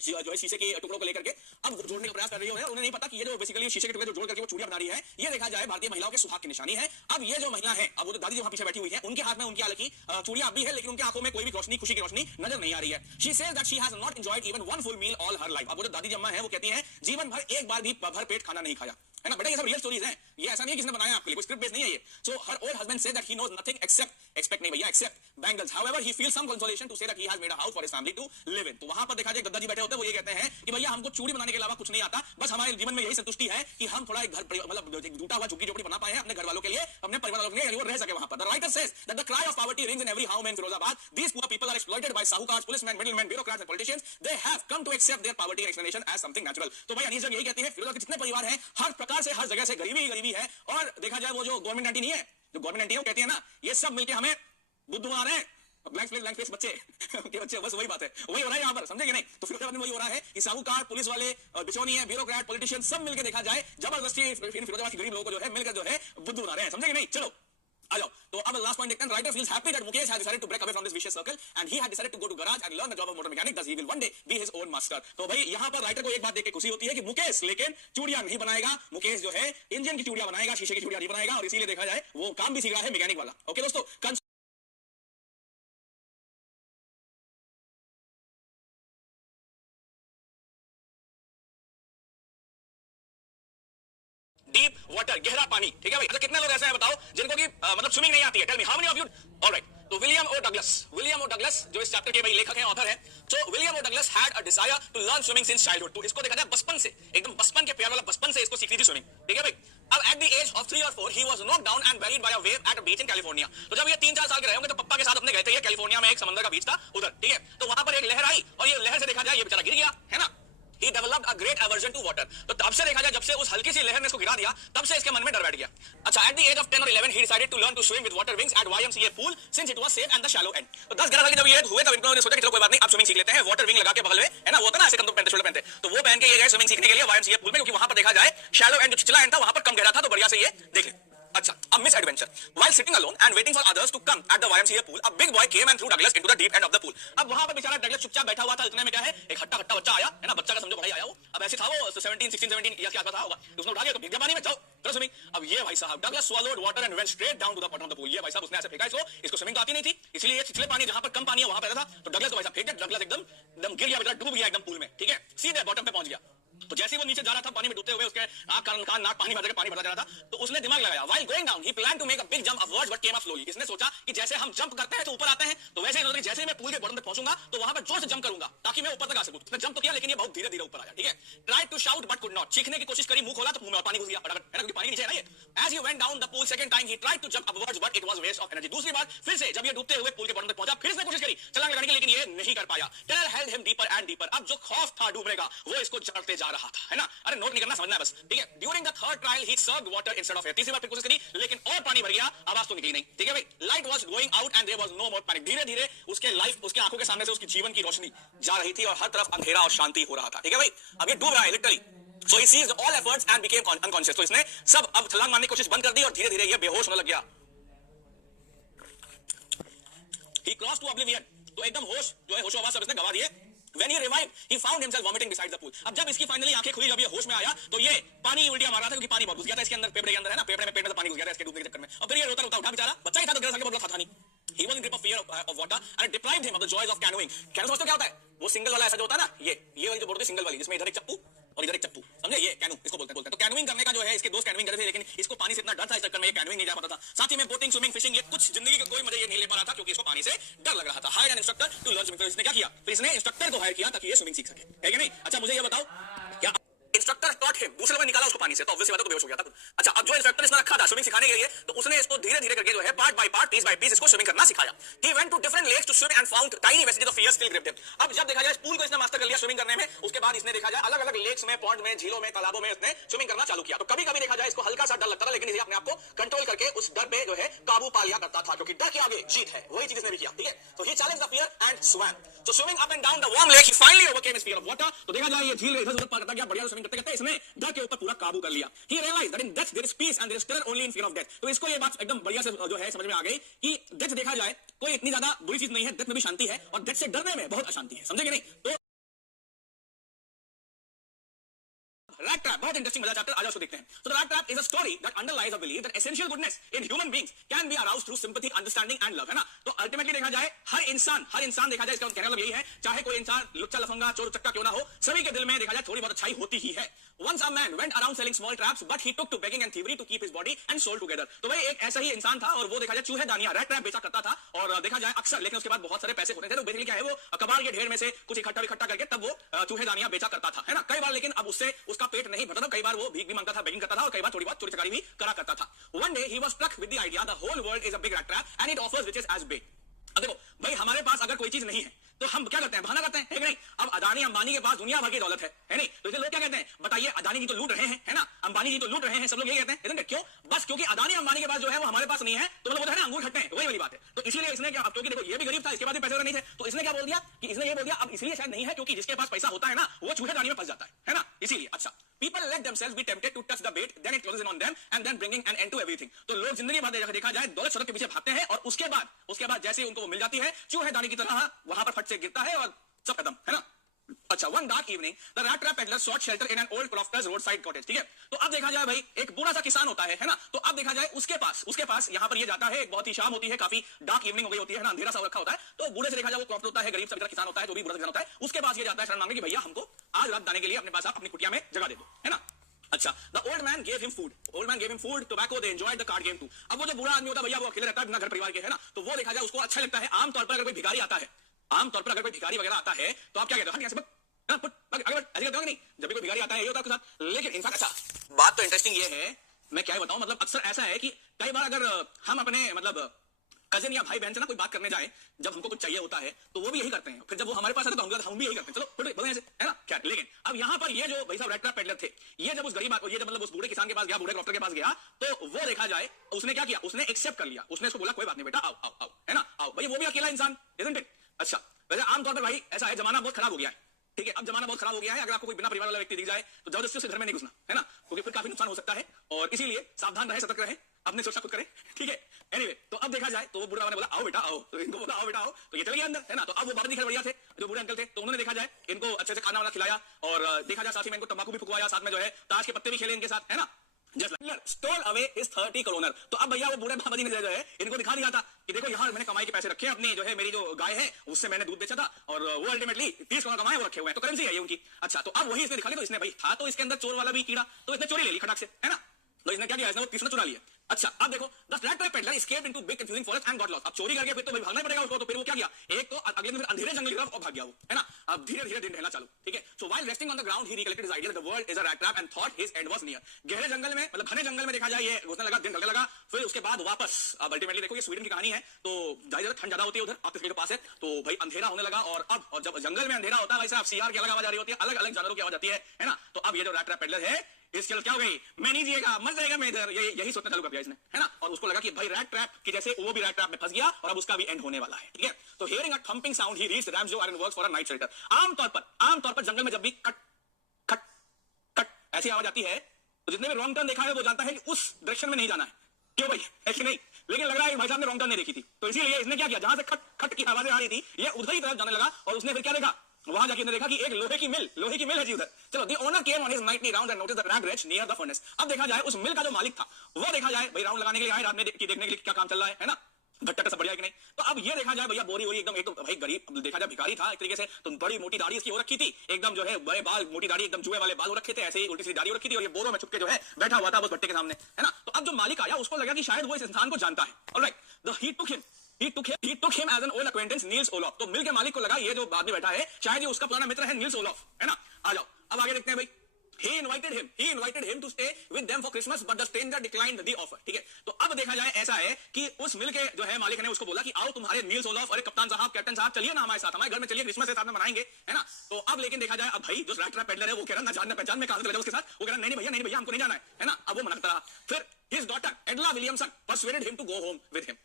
जो है शीशे के टुकड़ों को लेकर के अब जोड़ने का प्रयास कर रही है। उन्हें नहीं पता कि ये जो बेसिकली शीशे के टुकड़े जो जोड़ करके वो चूड़ियां बना रही है, ये देखा जाए भारतीय महिलाओं के सुहाग की निशानी है। अब ये जो महिला है, अब वो जो दादी जो वहां पीछे बैठी हुई है, उनके हाथ में उनकी हालांकि चूड़ियां भी है, लेकिन उनकी आंखों में कोई भी रोशनी, खुशी की रोशनी नजर नहीं आ रही है। She says that she has not enjoyed even one full meal all her life. अब वो जो दादी जम्मा है, वो कहती है जीवन भर एक बार भी भर पेट खाना नहीं खाया है ना बेटा। ये सब रियल स्टोरीज हैं, ये ऐसा नहीं है किसने बनाया आपके लिए, कोई स्क्रिप्ट बेस नहीं है ये। So her old husband says that he knows nothing except, expect नहीं भैया, except bangles. However he feels some consolation to say that he has made a house for his family to live in. तो वहां पर देखा जाए गद्दा जी बैठे होते हैं, वो ये कहते हैं कि भैया हमको चूड़ी बनाने के अलावा कुछ नहीं आता, बस हमारे जीवन में यही संतुष्टि है कि हम थोड़ा एक घर मतलब एक टूटा हुआ झुग्गी झोपड़ी बना पाए हैं अपने घर वालों के लिए, अपने परिवार वालों के लिए, वो रह सके वहां पर। The writer says that the cry of poverty rings in every house in Firozabad. These poor people are exploited by sahukars, policeman, middleman, bureaucrats and politicians. They have come to accept their poverty explanation as something natural. तो भाई अनीस जंग यही कहती है फिरोजाबाद के जितने परिवार हैं, हर प्रकार से हर जगह से गरीबी गरीबी है। और देखा जाए वो जो गवर्नमेंट एंटी नहीं है, जो गवर्नमेंट एंटी है, वो कहती है ना ये सब मिलके हमें बुद्धू बना रहे हैं, ब्लैंक फेस बच्चे के बच्चे, बस वही बात है, वही हो रहा है यहाँ पर, समझेंगे नहीं। तो फिर वही हो रहा है कि साहूकार, पुलिस वाले, बिचौनी है, ब्यूरोक्रेट, पॉलिटिशियन सब मिलकर देखा जाए जबरदस्ती फिरोजाबाद के गरीब लोगों को जो है मिलकर जो है बुद्धू बना रहे हैं, समझेंगे नहीं। चलो आ जाओ, तो अब लास्ट पॉइंट देखते हैं। Writer feels happy that Mukesh has decided to break away from this vicious circle and he had decided to go to garage and learn the job of motor mechanic, thus he will one day be his own master। तो भाई यहाँ पर writer को एक बात देख के खुशी होती है कि मुकेश लेकिन चूड़ियां नहीं बनाएगा, मुकेश जो है इंजन की चूड़ियां बनाएगा, शीशे की चूड़ियां नहीं बनाएगा, और इसीलिए देखा जाए वो काम भी सीख रहा है मैकेनिक वाला। ओके दोस्तों, डीप वाटर, गहरा पानी, ठीक है भाई। अच्छा कितने लोग ऐसे हैं बताओ जिनको कि मतलब स्विमिंग नहीं आती है? Tell me how many of you. Alright, तो विलियम ओ डगलस जो इस चैप्टर के भाई लेखक हैं, ऑथर हैं, so William O Douglas had a desire to learn swimming since childhood. तो इसको देखा जाए बचपन से, एकदम बचपन के प्यार वाला बचपन से इसको सीखनी थी स्विमिंग, ठीक है भाई। अब at the age of 3 or 4 he was knocked down and buried by a wave at a beach in California। तो जब ये 3-4 साल के रहे होंगे तो पप्पा के साथ अपने गए थे ये कैलिफोर्निया में, एक समंदर का बीच था उधर, ठीक है। तो वहां पर एक लहर आई और ये लहर से देखा जाए ये बेचारा गिर गया, है ना। He developed a great aversion to water। तो तब से देखा जाए जब से उस हल्की सी लहर ने इसको गिरा दिया, तब से इसके मन में डर बैठ गया। अच्छा, at the age of 10 or 11 he decided to learn to swim with water wings at YMCA pool since it was safe and the shallow end। तो 10-11 साल के जब ये हुए तब इन्होंने सोचा कि चलो कोई बात नहीं, अब स्विमिंग सीख लेते हैं। वाटर विंग लगा के बगल में, है ना, वो होता ना ऐसे कंधों पे पहनते, शोल्डर पहनते, तो वो पहन के ये गए स्विमिंग सीखने के लिए YMCA pool में, क्योंकि वहां पर देखा जाए शैलो एंड जो छिछला एंड था वहां पर कम गहरा था, तो बढ़िया से ये देख ले। अच्छा, a misadventure while sitting alone and waiting for others to come at the YMCA pool, a big boy came and threw Douglas into the deep end of the pool। अब वहां पर बेचारा डगलस चुपचाप बैठा हुआ था, इतने में क्या है एक हट्टा हट्टा बच्चा आया, है ना, बच्चा का समझो बड़ा ही आया वो। अब ऐसे था वो 17 या क्या था होगा, उसने उठा लिया तो भीग गया पानी में, जाओ करो स्विमिंग। अब ये भाई साहब Douglas swallowed water and went straight down to the bottom of the pool। ये भाई साहब उसने ऐसे फेंका इसको स्विमिंग तो आती नहीं थी, इसलिए छिछले पानी जहां पर कम पानी है वहां पे था, तो डगलस को भाई साहब फेंक दिया, डगलस एकदम गिर गया, बेचारा डूब गया एकदम पूल में, ठीक है, सीधे बॉटम पे पहुंच गया। तो जैसे ही वो नीचे जा रहा था पानी में डूबते हुए, उसके आंख कान नाक पानी भर जा रहा था, तो उसने दिमाग लगाया, while going down he planned to make a big jump upwards but came up slowly। इसने सोचा कि जैसे हम जंप करते हैं तो ऊपर आते हैं, तो वैसे ही जैसे ही मैं पूल के बॉटम पे पहुंचूंगा तो वहां पर जोर से जंप करूंगा ताकि मैं ऊपर तक आ सकूं। उसने जंप तो किया लेकिन ये बहुत धीरे धीरे ऊपर आया, ठीक है। Tried to shout but could not, चीखने की कोशिश करी, मुंह खोला तो मुंह में पानी घुस गया, है ना, क्योंकि पानी नीचे है ना ये। As he went down the pool second time he tried to jump upwards but it was waste of energy। दूसरी बार फिर से जब ये डूबते हुए पूल के बॉटम पे पहुंचा, फिर इसने कोशिश करी छलांग लगाने की, लेकिन ये नहीं कर पाया। Terror held him deeper and deeper। अब जो खौफ था डूबने का वो इसको जड़ते जा रहा था, है ना। अरे नोट नहीं करना, समझना है बस, ठीक है। During the third trial he served water instead of air. तीसरी बार फिर कोशिश करी लेकिन और पानी भर गया, आवाज तो निकली नहीं, ठीक है भाई। Light was going out and there was no more panic. धीरे धीरे उसके लाइफ, उसके आंखों के सामने से उसकी जीवन की रोशनी जा रही थी और हर तरफ अंधेरा और शांति हो रहा था, ठीक है भाई। अब ये डूब रहा है literally. So he ceased all efforts and became unconscious। तो इसने सब अब छलांग मारने की कोशिश बंद कर दी और धीरे धीरे ये बेहोश होने लग गया। He crossed to oblivion। तो एकदम होश जो है, होशो-हवास सब इसने गवा दिए। When he revived, he found himself vomiting beside the pool. अब जब इसकी फाइनली आंखें खुली, जब ये होश में आया, तो ये पानी उल्टियां मार रहा था क्योंकि पानी बहुत घुस गया था इसके अंदर, पेट के अंदर है ना, पेट में तो पानी घुस गया था इसके डूबने के चक्कर में। और फिर ये रोता रोता उठा बेचारा, बच्चा ही था तो गिर सके, बहुत था नहीं। He was in grip of fear of water and it deprived him of the joys of canoeing. Canoe समझते हो क्या होता है? वो सिंगल वाला ऐसा जो होता है ना, ये वाली जो बोट होती है सिंगल वाली, जिसमें इधर एक चप्पू और इधर एक चप्पू, समझे? ये कैनू इसको बोलते हैं। तो कैनोइंग करने का जो है, इसके दोस्त कैनोइंग कर रहे थे, लेकिन इसको पानी से इतना डर था इस चक्कर में ये कैनोइंग नहीं जा पाता था। साथ ही में बोटिंग, स्विमिंग, फिशिंग, ये कुछ जिंदगी के कोई मजे ये नहीं ले पा रहा था क्योंकि इसको पानी से डर लग रहा था। Hire an instructor to learn swimming. तो इसने क्या किया? फिर इसने इंस्ट्रक्टर को हायर किया ताकि ये स्विमिंग सीख सके, है कि नहीं? अच्छा मुझे ये बताओ, क्या इंस्ट्रक्टर टॉट हिम, दूसरे बार निकाला उसको पानी से, तो ऑब्वियसली बात है तो बेहोश हो गया था। अच्छा, अब जो इंस्ट्रक्टर इसने रखा था स्विमिंग सिखाने के लिए, तो उसने इसको धीरे धीरे करके जो है part by part, piece by piece इसको स्विमिंग करना सिखाया। He went to different lakes to swim and found tiny vestiges of fear still gripped him. अब जब देखा जाए इस पूल को इसने मास्टर कर लिया स्विमिंग करने में, उसके बाद इसने देखा जाए अलग अलग लेक्स में, पॉन्ड में, झीलों में, तालाबों में इसने स्विमिंग करना चालू किया। तो कभी कभी देखा जाए इसको हल्का सा डर लगता था, लेकिन इसे अपने आप को कंट्रोल करके उस डर पे जो है काबू पा लिया करता था, क्योंकि डर के आगे जीत है। वही चीज इसने भी किया, ठीक है? तो he challenged the fear and swam. So swimming up and down the warm lake, he finally overcame his fear of water. तो देखा जाए ये झील इधर उधर पार करता गया, बढ़िया स्विमिंग करते करते इसने डर के ऊपर पूरा काबू कर लिया। He realized that in death there is peace and there is terror only in fear of death. तो इसको ये बात एकदम बढ़िया से जो है समझ में आ गई कि डेथ देखा जाए कोई इतनी ज्यादा बुरी चीज नहीं है, डेथ में भी शांति है और डेथ से डरने में बहुत अशांति है, समझे कि नहीं? तो Rat Trap, बहुत इंटरेस्टिंग मजा चैप्टर, आज उसको देखते हैं। So the Rat Trap is a story that underlies a belief that essential goodness in human beings can be aroused through sympathy, understanding and love, है ना? तो अल्टीमेटली देखा जाए हर इंसान देखा जाए, इसका कहने का मतलब यही है, चाहे कोई इंसान लुच्चा लफंगा चोर चक्का क्यों ना हो, सभी के दिल में देखा जाए थोड़ी बहुत अच्छाई होती ही है। Once a man went around selling small traps, but he took to begging and thievery to keep his body and soul together. तो भाई एक ऐसा ही इंसान था और वो देखा जाए चूहेदानियां, रैट ट्रैप बेचा करता था और देखा जाए अक्सर, लेकिन उसके बाद बहुत सारे पैसे होते थे। तो बेसिकली क्या है, वो कबाड़ के ढेर में से कुछ इकट्ठा करके तब वो चूहेदानियां बेचा करता था, है ना? कई बार लेकिन अब उससे उसका पेट नहीं भरता था, कई बार वो भीख भी मांगता था, बेगिंग करता था और कई बार थोड़ी बहुत चोरी चकारी भी करा करता था। One day he was struck with the idea the whole world is a big rat trap and it offers riches as bait. अब देखो भाई, हमारे पास अगर कोई चीज नहीं है तो हम क्या करते हैं? बहाना करते हैं, है कि नहीं? अब अदानी अंबानी के पास दुनिया भर की दौलत है नहीं? तो इसलिए लोग क्या कहते हैं? बताइए, अदानी जी तो लूट रहे हैं, है ना? अंबानी जी तो लूट रहे हैं, सब लोग यही कहते हैं, isn't it? क्यों? बस क्योंकि अदानी अंबानी के पास जो है वो हमारे पास नहीं है, तो मतलब वो है ना अंगूर खट्टे हैं, वही वाली बात है। तो इसीलिए इसने क्या, क्योंकि देखो ये भी गरीब था, इसके पास भी पैसे नहीं थे, तो इसने क्या बोल दिया कि इसने ये बोल दिया अब इसलिए शायद नहीं है क्योंकि जिसके पास पैसा होता है ना वो चूहेदानी में फंस जाता है ना? इसीलिए। अच्छा, people let themselves be tempted to touch the bait, then it closes in on them and then bringing an end to everything. तो लोग जिंदगी भर देखा जाए दौलत शौहरत के पीछे भागते हैं और उसके बाद जैसे ही उनको वो मिल जाती है, चूहेदानी की तरह वहां पर फट से गिरता है और सब खत्म, है ना? अच्छा, one dark evening the rat trap peddler sought shelter in an old crofter's roadside cottage, ठीक है? तो अब देखा जाए भाई एक बूढ़ा सा किसान होता है ना? तो अब देखा जाए उसके पास यहाँ पर ये जाता है, एक बहुत ही शाम होती है, काफी डार्क इवनिंग हो गई होती है ना, अंधेरा सा रखा होता है। तो बूढ़े से देखा जाए वो क्रॉफ्टर होता है, गरीब सा किसान होता है, जो भी बूढ़ा किसान होता है, उसके पास ये जाता है शरण मांगने कि भैया हमको आज रात दाने के लिए अपने पास आप अपनी कुटिया में जगह दे दो, है ना? अच्छा, the old man gave him food, tobacco, they enjoyed the card game too. अब वो जो बूढ़ा आदमी होता है भैया, वो अकेले रहता है बिना घर परिवार के, है ना? तो वो देखा जाए उसको अच्छा लगता है। आमतौर पर अगर कोई भिखारी वगैरह आता है तो आप क्या कहते हो? ऐसे कहते हो नहीं? जब भी कोई भिखारी आता है ये होता है आपके साथ। लेकिन इनफैक्ट अच्छा, बात तो इंटरेस्टिंग ये है, मैं क्या बताऊं, मतलब अक्सर ऐसा है कि कई बार अगर हम अपने मतलब कजिन या भाई बहन से ना कोई बात करने जाए, जब हमको कुछ चाहिए होता है तो वो भी यही करते हैं, फिर जब वो हमारे पास आते तो हम भी यही करते हैं, चलो बोले ऐसे, है ना? क्या? लेकिन अब यहाँ पर ये जो भाई साहब रेड ट्रैप पेडलर थे, ये जब उस गरीब ये जब मतलब उस बूढ़े किसान के पास गया, बूढ़े क्रॉफ्टर के पास गया, तो वो देखा जाए उसने क्या किया, उसने एक्सेप्ट कर लिया, उसने उसको बोला कोई बात नहीं बेटा, आओ, है ना? आओ भाई, वो भी अकेला इंसान, isn't it? अच्छा, वैसे आमतौर पर भाई ऐसा है, जमाना बहुत खराब हो गया है, ठीक है? अब जमाना बहुत खराब हो गया है, अगर आपको कोई बिना परिवार वाला व्यक्ति दिख जाए तो जबरदस्ती से घर में नहीं घुसना, है ना? क्योंकि फिर काफी नुकसान हो सकता है और इसीलिए सावधान रहे, सतर्क रहे, अपने सुरक्षा खुद करें, ठीक है? एनीवे, तो अब देखा जाए तो वो बूढ़ा ने बोला आओ बेटा आओ, तो इनको बोला आओ बेटा आओ, तो ये चले गए अंदर, है ना? तो अब वो बाबा दिखे बढ़िया थे, जो बूढ़े अंकल थे, तो उन्होंने देखा जाए इनको अच्छे से खाना वाना खिलाया और देखा जाए साथ ही में इनको तंबाकू भी फुकवाया, साथ में जो है ताश के पत्ते भी खेले इनके साथ, है ना? Stole away his 30 kroner. तो अब भैया वो बूढ़े बाबा जी ने जो है इनको दिखा दिया था कि देखो यहाँ मैंने कमाई के पैसे रखे हैं, अपनी जो है मेरी जो गाय है उससे मैंने दूध बेचा था और वो अल्टीमेटली 30 करोड़ कमाए, वो रखे हुए हैं, तो करेंसी है ये उनकी। अच्छा, तो अब वही इसने दिखा लिया, तो इसने भाई था तो इसके अंदर चोर वाला भी कीड़ा, तो इसने चोरी ले ली खटाक से, है ना? तो इसने क्या किया, इसने वो 30 चुरा लिया। अच्छा, अब देखो the rat trap peddler escaped into big confusing forest and got lost. अब चोरी करके फिर तो भाई भागना पड़ेगा उसको, तो फिर वो क्या किया, एक तो अगले दिन फिर अंधेरे जंगल की तरफ और भाग गया वो, है ना? अब धीरे धीरे दिन ढलना चालू, ठीक है? So while resting on the ground he recollected his idea that the world is a rat trap and thought his end was near. गहरे जंगल में, मतलब घने जंगल में देखा जाए ये घुसने लगा, दिन ढलने लगा, फिर उसके बाद वापस, अब अल्टीमेटली देखो ये स्वीडन की कहानी है, तो ज्यादा ठंड ज्यादा होती है उधर आपके के पास है, तो भाई अंधेरा होने लगा और जब जंगल में अंधेरा होता है वैसे आप सीआर की अलग आवाज आ रही होती है, अलग अलग जानवरों की आवाज आती है ना? तो अब ये जो rat trap peddler है इसके क्या हो गई, मैं नहीं जिएगा मर जाएगा मैं इधर, यही सोचना चालू कर दिया इसने, है ना? और उसको लगा कि भाई रैट ट्रैप की जैसे वो भी रैट ट्रैप में फंस गया और अब उसका भी एंड होने वाला है, ठीक है? तो hearing a thumping sound he reached Ramsjo iron works for a night shelter. आमतौर पर जंगल में जब भी कट कट कट ऐसी आवाज आती है तो जितने भी रॉन्ग टर्न देखा है वो जानता है कि उस डायरेक्शन में नहीं जाना है, क्यों भाई, ऐसी नहीं? लेकिन लग रहा है भाई साहब ने रॉन्ग टर्न नहीं देखी थी, तो इसीलिए इसने क्या किया, जहां से खट खट की आवाजें आ रही थी ये उधर ही तरफ जाने लगा और उसने फिर क्या देखा, वहां जाके उसने देखा कि एक लोहे की मिल है जी उधर। चलो, the owner came on his Knightley round and notice the rag reach near the furnace. अब देखा जाए उस मिल का जो मालिक था वो देखा जाए भाई राउंड लगाने के लिए आए रात में देखने के लिए क्या काम चल रहा है ना, भट्टा का सब बढ़िया है कि नहीं। तो अब ये देखा जाए भैया बोरी वोरी एकदम, एक तो भाई गरीब देखा जाए भिखारी था एक तरीके से, तो बड़ी मोटी दाढ़ी इसकी हो रखी थी एकदम, जो है बड़े बाल, मोटी दाढ़ी, एकदम जुए वाले बाल हो रखे थे, ऐसे ही उल्टी सी दाढ़ी हो रखी थी, और ये बोरों में छुपके जो है बैठा हुआ था बस भट्टे के सामने, है ना। तो अब जो मालिक आया उसको लगा कि शायद वो इस इंसान को जानता है। Alright, he took him as an old acquaintance Niels Olof। तो मिल के मालिक को लगा ये जो आदमी बैठा है शायद ये उसका पुराना मित्र है नील्स ओलॉफ, है ना। आ जाओ अब आगे देखते हैं भाई। He invited him to stay with them for Christmas, but the stranger declined the offer। ठीक है, तो अब देखा जाए ऐसा है कि उस मिल के जो है मालिक ने उसको बोला कि आओ तुम्हारे नील्स ओलॉफ, अरे कप्तान साहब, कैप्टन साहब, चलिए ना हमारे साथ, हमारे घर में चलिए, क्रिसमस के साथ में मनाएंगे, है ना। तो अब लेकिन देखा जाए अब भाई जो रैट ट्रैप पेडलर है वो कह रहा ना जानना पहचान में कहां से चले जाओ उसके साथ, वो कह रहा नहीं भैया, नहीं भैया, हमको नहीं जाना है ना। अब वो मना करता रहा। फिर his daughter Edla Williamson persuaded him to go home with him।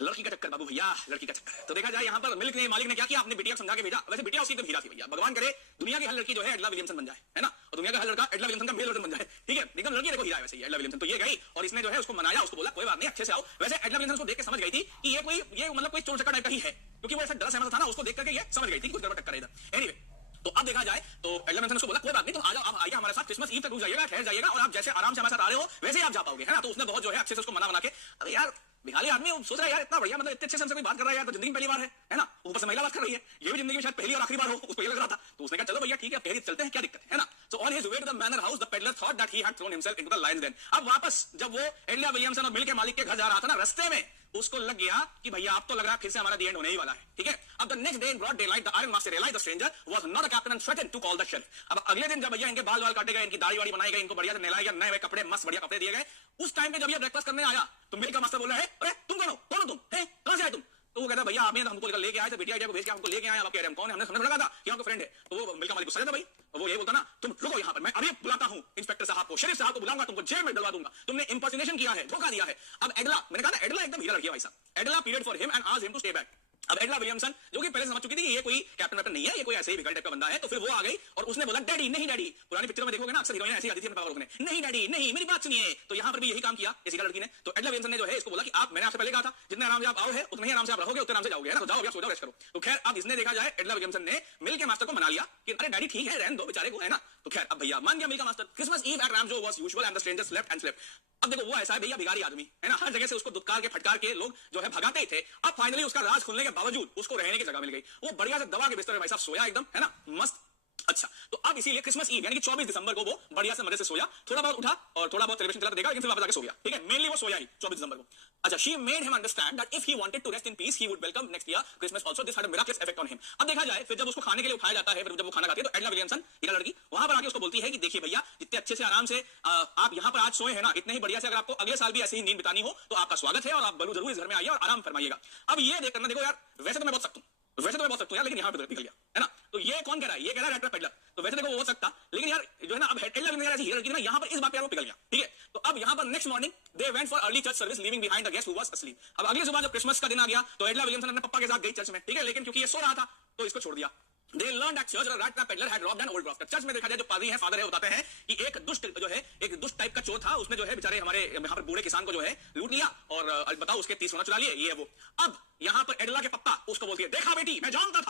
लड़की का चक्कर बाबू भैया, लड़की का चक्कर। तो देखा जाए यहाँ पर मिल्क ने, मालिक ने क्या किया, अपने बिटिया को समझा के भेजा। वैसे बिटिया उसकी तो हीरा थी भैया, भगवान करे दुनिया की हर लड़की जो है एडला विलियमसन बन जाए, है ना, और दुनिया का हर लड़का एडला विलियमसन का मेल वर्जन बन जाए। ठीक है, एकदम लड़की देखो हीरा है वैसे ही एडला विलियमसन। तो ये गई और इसने जो है उसको मनाया, उसको बोला कोई बात नहीं, अच्छे से आओ। वैसे एडला विलियमसन को देख के समझ गई थी कि ये मतलब कोई चोर चक्कर टाइप का ही है, क्योंकि वो ऐसा डरा सहमत था ना, उसको देख करके ये समझ गई थी कुछ गड़बड़ टक्कर है इधर। एनीवे, तो अब देखा जाए तो एडला विलियमसन उसको बोला कोई बात नहीं, तुम आ जाओ, आप आइए हमारे साथ, क्रिसमस ईव तक रुक जाइएगा, ठहर जाइएगा, और आप जैसे आराम से हमारे साथ आ रहे हो वैसे ही आप जा पाओगे, है ना। तो उसने बहुत जो है अच्छे से उसको मना के, अरे यार बिहारी आदमी सोच रहा है यार इतना बढ़िया, मतलब इतने अच्छे से हमसे कोई बात कर रहा है यार, तो जिंदगी में पहली बार है ना, ऊपर से महिला बात कर रही है, ये भी जिंदगी में शायद पहली और आखिरी बार हो, उसको ये लग रहा था। तो उसने कहा चलो भैया ठीक है, पहले चलते हैं, क्या दिक्कत है ना। So on his way to the manor house the peddler thought that he had thrown himself into the lion's den. अब वापस जब वो एडला विलियमसन और मिल के मालिक के घर जा रहा था ना, रास्ते में उसको लग गया कि भैया अब तो लग रहा है फिर से हमारा दी एंड होने ही वाला है। ठीक है, अब the next day in broad daylight the iron master realised the stranger was not a captain and threatened to call the sheriff. अब अगले दिन जब भैया इनके बाल काटे गए, इनकी दाढ़ी वाड़ी बनाई गई, इनको बढ़िया से नहलाया गया, नए कपड़े, मस्त बढ़िया कपड़े दिए गए, उस टाइम पे जब ये ब्रेकफास्ट करने आया तो मिल का मास्टर बोल रहा है अरे तुम कौन हो तुम, कहां से आए तुम। तो वो कहता भैया आपने तो हमको लेके आए थे, बिटिया को भेज के हमको लेके आए, आप कह रहे हम कौन है, हमने लगा था कि आपका फ्रेंड है। तो वो मिल का मालिक गुस्सा था भाई, वो ये बोलता ना तुम रुको यहाँ पर, मैं अभी बुलाता हूँ इंस्पेक्टर साहब को, शरीफ साहब को बुलाऊंगा, तुमको जेल में डलवा दूंगा, तुमने इंपर्सनेशन किया है, धोखा दिया है। अब एडला, मैंने कहा ना एडला एकदम हीरा लड़की है भाई साहब। एडला pleaded for him and asked him to stay back। अब एडला विलियमसन जो कि पहले समझ चुकी थी कि ये कोई कैप्टन वैप्टन नहीं है, ये कोई ऐसे ही भिखारी टाइप का बंदा है, तो फिर वो आ गई और उसने बोला डैडी, नहीं डैडी, पुरानी पिक्चर में देखोगे ना अक्सर हीरोइन ऐसी आती थी अपने पापा को, नहीं डैडी नहीं, मेरी बात सुनिए। तो यहाँ पर भी यही काम किया इस हीरा लड़की ने। तो एडला विलियमसन ने जो है इसको बोला कि आप, मैंने आपसे पहले कहा था जितने आराम से आप आओ है उतने ही आराम से आप रहोगे, उतने आराम से जाओगे, है ना, तो जाओ, सो जाओ, रेस्ट करो। तो खैर अब इसने देखा जाए एडला विलियमसन ने मिल के मास्टर को मना लिया कि अरे डैडी ठीक है, रहने दो बेचारे को, है ना। तो खैर अब भैया मान गया मिल का master. Christmas eve at Ramsjo was usual and the stranger slept and slept. अब देखो वो ऐसा है भैया भिखारी आदमी, है ना, हर जगह से उसको दुत्कार के फटकार के लोग जो है भगाते ही थे। अब फाइनली उसका राज खुलने के बावजूद उसको रहने की जगह मिल गई, वो बढ़िया से दबा के बिस्तर में भाई साहब सोया एकदम, है ना, मस्त। अच्छा, तो अब इसीलिए क्रिसमस ईव यानी कि 24 दिसंबर को वो बढ़िया से मजे से सोया, थोड़ा बहुत उठा और थोड़ा बहुत सेलिब्रेशन चला देखा, लेकिन फिर वापस आके सो गया। ठीक है, मेनली वो सोया ही 24 दिसंबर को। अच्छा, she made him understand that if he wanted to rest in peace he would welcome next year Christmas also। This had a miraculous effect on him। अब देखा जाए फिर जब उसको खाने के लिए उठाया जाता है, फिर जब वो खाना खाती है तो एडला विलियमसन हीरा लड़की वहां पर आके उसको बोलती है कि देखिए भैया जितने अच्छे से आराम से आप यहाँ पर आज सोए हैं ना, इतने ही बढ़िया से अगर आपको अगले साल भी ऐसी ही नींद बितानी हो तो आपका स्वागत है और आप जरूर इस घर में आइए और आराम फरमाइएगा। अब ये देख करना, देखो यार वैसे तो मैं बहुत सकता हूँ, वैसे तो मैं बहुत सकता हूँ यार, लेकिन यहाँ पे निकल गया, है ना। तो ये कौन कह रहा है, ये कह रहा है रैट पेडलर। तो वैसे देखो वो हो सकता, लेकिन यार जो है ना अब एडला विलियमसन ऐसी हीरा लड़की ना, यहाँ पर इस बात पे यार वो पिघल गया। ठीक है, तो अब यहाँ पर next morning they went for early church service leaving behind the guest who was असलीप। अब अगली सुबह जब क्रिसमस का दिन आ गया तो एडला विलियमसन अपने पापा के साथ गई चर्च में। ठीक है, लेकिन क्योंकि ये सो रहा था तो इसको छोड़ दिया। They learned at church that rat trap peddler had robbed an old grafter। Church में देखा जाए जो पादरी है, फादर है, बताते हैं कि एक दुष्ट जो है, एक दुष्ट टाइप का चोर था, उसने जो है बेचारे हमारे यहाँ पर बूढ़े किसान को जो है लूट लिया और बताओ उसके 30 सोना चुरा लिए, ये है वो। अब यहाँ पर एडला के पप्पा उसको बोलती है देखा बेटी, मैं जानता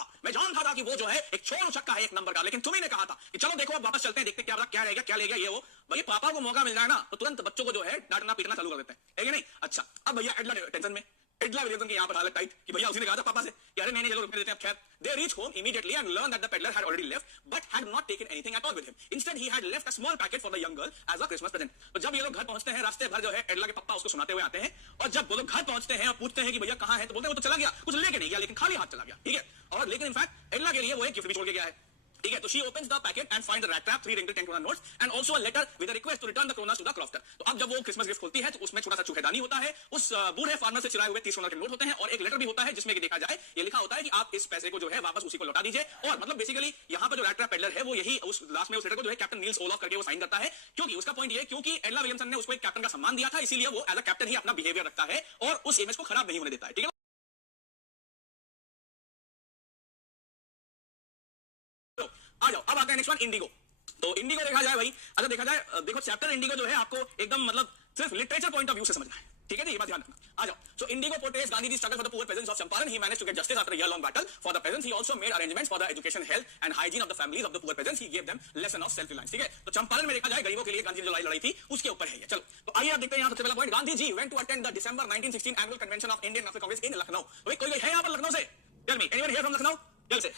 था कि वो जो है एक चोर उचक्का है एक नंबर का, लेकिन तुम्ही ने कहा था कि चलो देखो अब वापस चलते हैं, देखते क्या रहेगा क्या ले गया ये वो। भाई पापा को मौका मिल जाए ना तो तुरंत बच्चों को जो है डांटना पीटना चालू कर देते हैं, है कि नहीं। अच्छा, अब भैया एडला टेंशन में, एडला विलियमसन की यहाँ पर हालत टाइट कि भैया उसने कहा था पापा से कि अरे नहीं चलो रुकने देते हैं। खैर they reached home immediately and learned that the peddler had already left but had not taken anything at all with him। Instead he had left a small packet for the young girl as a Christmas present। तो जब ये लोग घर पहुंचते हैं, रास्ते भर जो है एडला के पापा उसको सुनाते हुए आते हैं, और जब वो लोग घर पहुंचते हैं और पूछते हैं कि भैया कहाँ है, तो बोलते हैं वो तो चला गया, कुछ लेके नहीं गया, लेकिन खाली हाथ चला गया। ठीक है, और लेकिन इनफैक्ट एडला के लिए वो एक गिफ्ट भी छोड़ के गया है। ठीक है, तो she opens the packet and finds a rat trap, 3 wrinkled 10 krona notes and also a letter with a request to return the kronas to the crofter। तो अब जब वो क्रिसमस गिफ्ट खोलती है तो उसमें छोटा सा चूहेदानी होता है, उस बूढ़े फार्मर से चुराए हुए 30 kroner के नोट होते हैं, और एक लेटर भी होता है जिसमें कि देखा जाए ये लिखा होता है कि आप इस पैसे को जो है वापस उसी को लौटा दीजिए। और मतलब बेसिकली यहाँ पर जो रैट ट्रैप पेडलर है वो यही उस लास्ट में उस लेटर को जो है कैप्टन नील्स ओलॉफ करके वो साइन करता है, क्योंकि उसका पॉइंट ये, क्योंकि एडला विलियमसन ने उसको एक कैप्टन का सम्मान दिया था, इसीलिए वो एज अ कैप्टन ही अपना बिहेवियर रखता है और उस इमेज को खराब नहीं होने देता है। ठीक है, आ जाओ अब आते हैं नेक्स्ट वन, इंडिगो। तो इंडिगो देखा जाए भाई, अगर देखा जाए देखो चैप्टर इंडिगो जो है आपको एकदम मतलब सिर्फ लिटरेचर पॉइंट ऑफ व्यू से समझना है। ठीक है जी, ये बात ध्यान रखना। आ जाओ। So Indigo portrays Gandhi's struggle for the poor peasants of Champaran. He managed to get justice after a year-long battle for the peasants. He also made arrangements for the education, health and hygiene of the families of the poor peasants. He gave them lesson of self-reliance. ठीक है, तो चंपारण में देखा जाए गरीबों के लिए गांधी ने जो लड़ाई थी उसके ऊपर है ये। चलो, तो आइए आप देखते हैं यहाँ सबसे पहला point. Gandhi ji went to attend the December 1916 annual convention of Indian National Congress in Lucknow। भाई कोई है यहाँ पर लखनऊ से? Tell me, anyone here from Lucknow? जल्द से।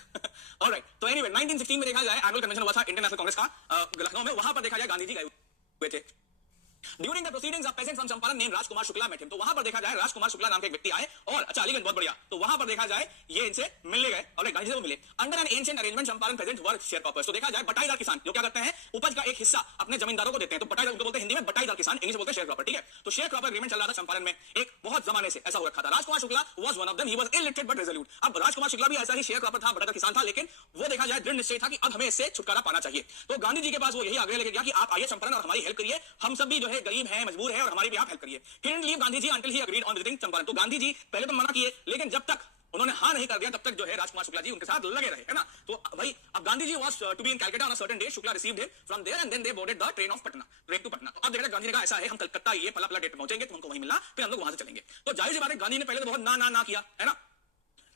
Alright, तो anyway 1916 में देखा जाए एनुअल कन्वेंशन हुआ था इंडियन नेशनल कांग्रेस का लखनऊ में। वहां पर देखा जाए गांधी जी गए हुए थे। During the proceedings, a peasant from Champaran named Rajkumar Shukla met him। तो वहां पर देखा जाए राजकुमार शुक्ला नाम के एक व्यक्ति आए और अच्छा अलीगंज, बहुत बढ़िया। तो वहां पर देखा जाए ये इनसे मिलने गए और गांधी जी को मिले। Under an ancient arrangement Champaran peasants were sharecroppers. तो देखा जाए बटाईदार किसान जो क्या करते हैं, उपज का एक हिस्सा अपने जमींदारों को देते हैं। तो बटाईदार उनको बोलते हैं हिंदी में बटाईदार किसान, इंग्लिश में बोलते हैं शेयरक्रॉपर। ठीक है, तो शेयरक्रॉपर एग्रीमेंट चल रहा था चंपारण में एक बहुत जमाने से, ऐसा हो रखा था। Rajkumar Shukla was one of them. He was illiterate but resolute. अब राजकुमार शुक्ला भी ऐसा ही शेयरक्रॉपर था, बटाईदार किसान था, लेकिन वो देखा जाए दृढ़ निश्चय था कि अब हमें इससे छुटकारा पाना चाहिए। तो गांधी जी के पास वो यही आग्रह लेके गया कि आप आइए चंपारण और हमारी हेल्प करिए, हम सब भी जो है गरीब हैं, मजबूर हैं और हमारी भी आप हेल्प करिए। He didn't leave Gandhi ji until he agreed on visiting Champaran. तो गांधी जी पहले तो मना किए, लेकिन जब तक उन्होंने हाँ नहीं कर दिया तब तक जो है राजकुमार शुक्ला जी उनके साथ लगे रहे, है ना। तो भाई अब गांधी जी was to be in Calcutta on a certain day। Shukla received him from there and then they boarded the train to Patna। तो अब देखा गांधी ने कहा ऐसा है, हम कलकत्ता ये पला डेट पे पहुंचेंगे, तो हमको वहीं मिलना, फिर हम लोग वहां से चलेंगे। तो जाहिर सी बात है गांधी ने पहले तो बहुत ना किया, है ना,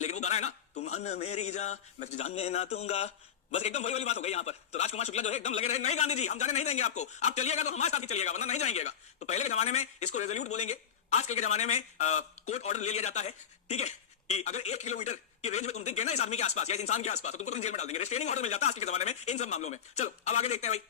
लेकिन वो गाना है ना, तुम अन मेरी जा मैं तुझे जानने ना दूंगा, बस एकदम वही वाली बात हो गई यहाँ पर। तो राजकुमार शुक्ला जो है एकदम लगे रहे, नहीं गांधी जी हम जाने नहीं देंगे आपको, आप चलिएगा तो हमारे साथ ही चलिएगा वरना नहीं जाएंगेगा। तो पहले के जमाने में इसको रेजोल्यूट बोलेंगे, आजकल के जमाने में कोर्ट ऑर्डर ले लिया जाता है। ठीक है, कि अगर 1 किलोमीटर की रेंज में तुम दिख गए ना इस आदमी के आसपास या इस इंसान के आसपास, तो तुमको तुम जेल में डाल देंगे। रेस्ट्रेनिंग ऑर्डर मिल जाता है आज के जमाने में इन सब मामलों में। चलो अब आगे देखते हैं भाई।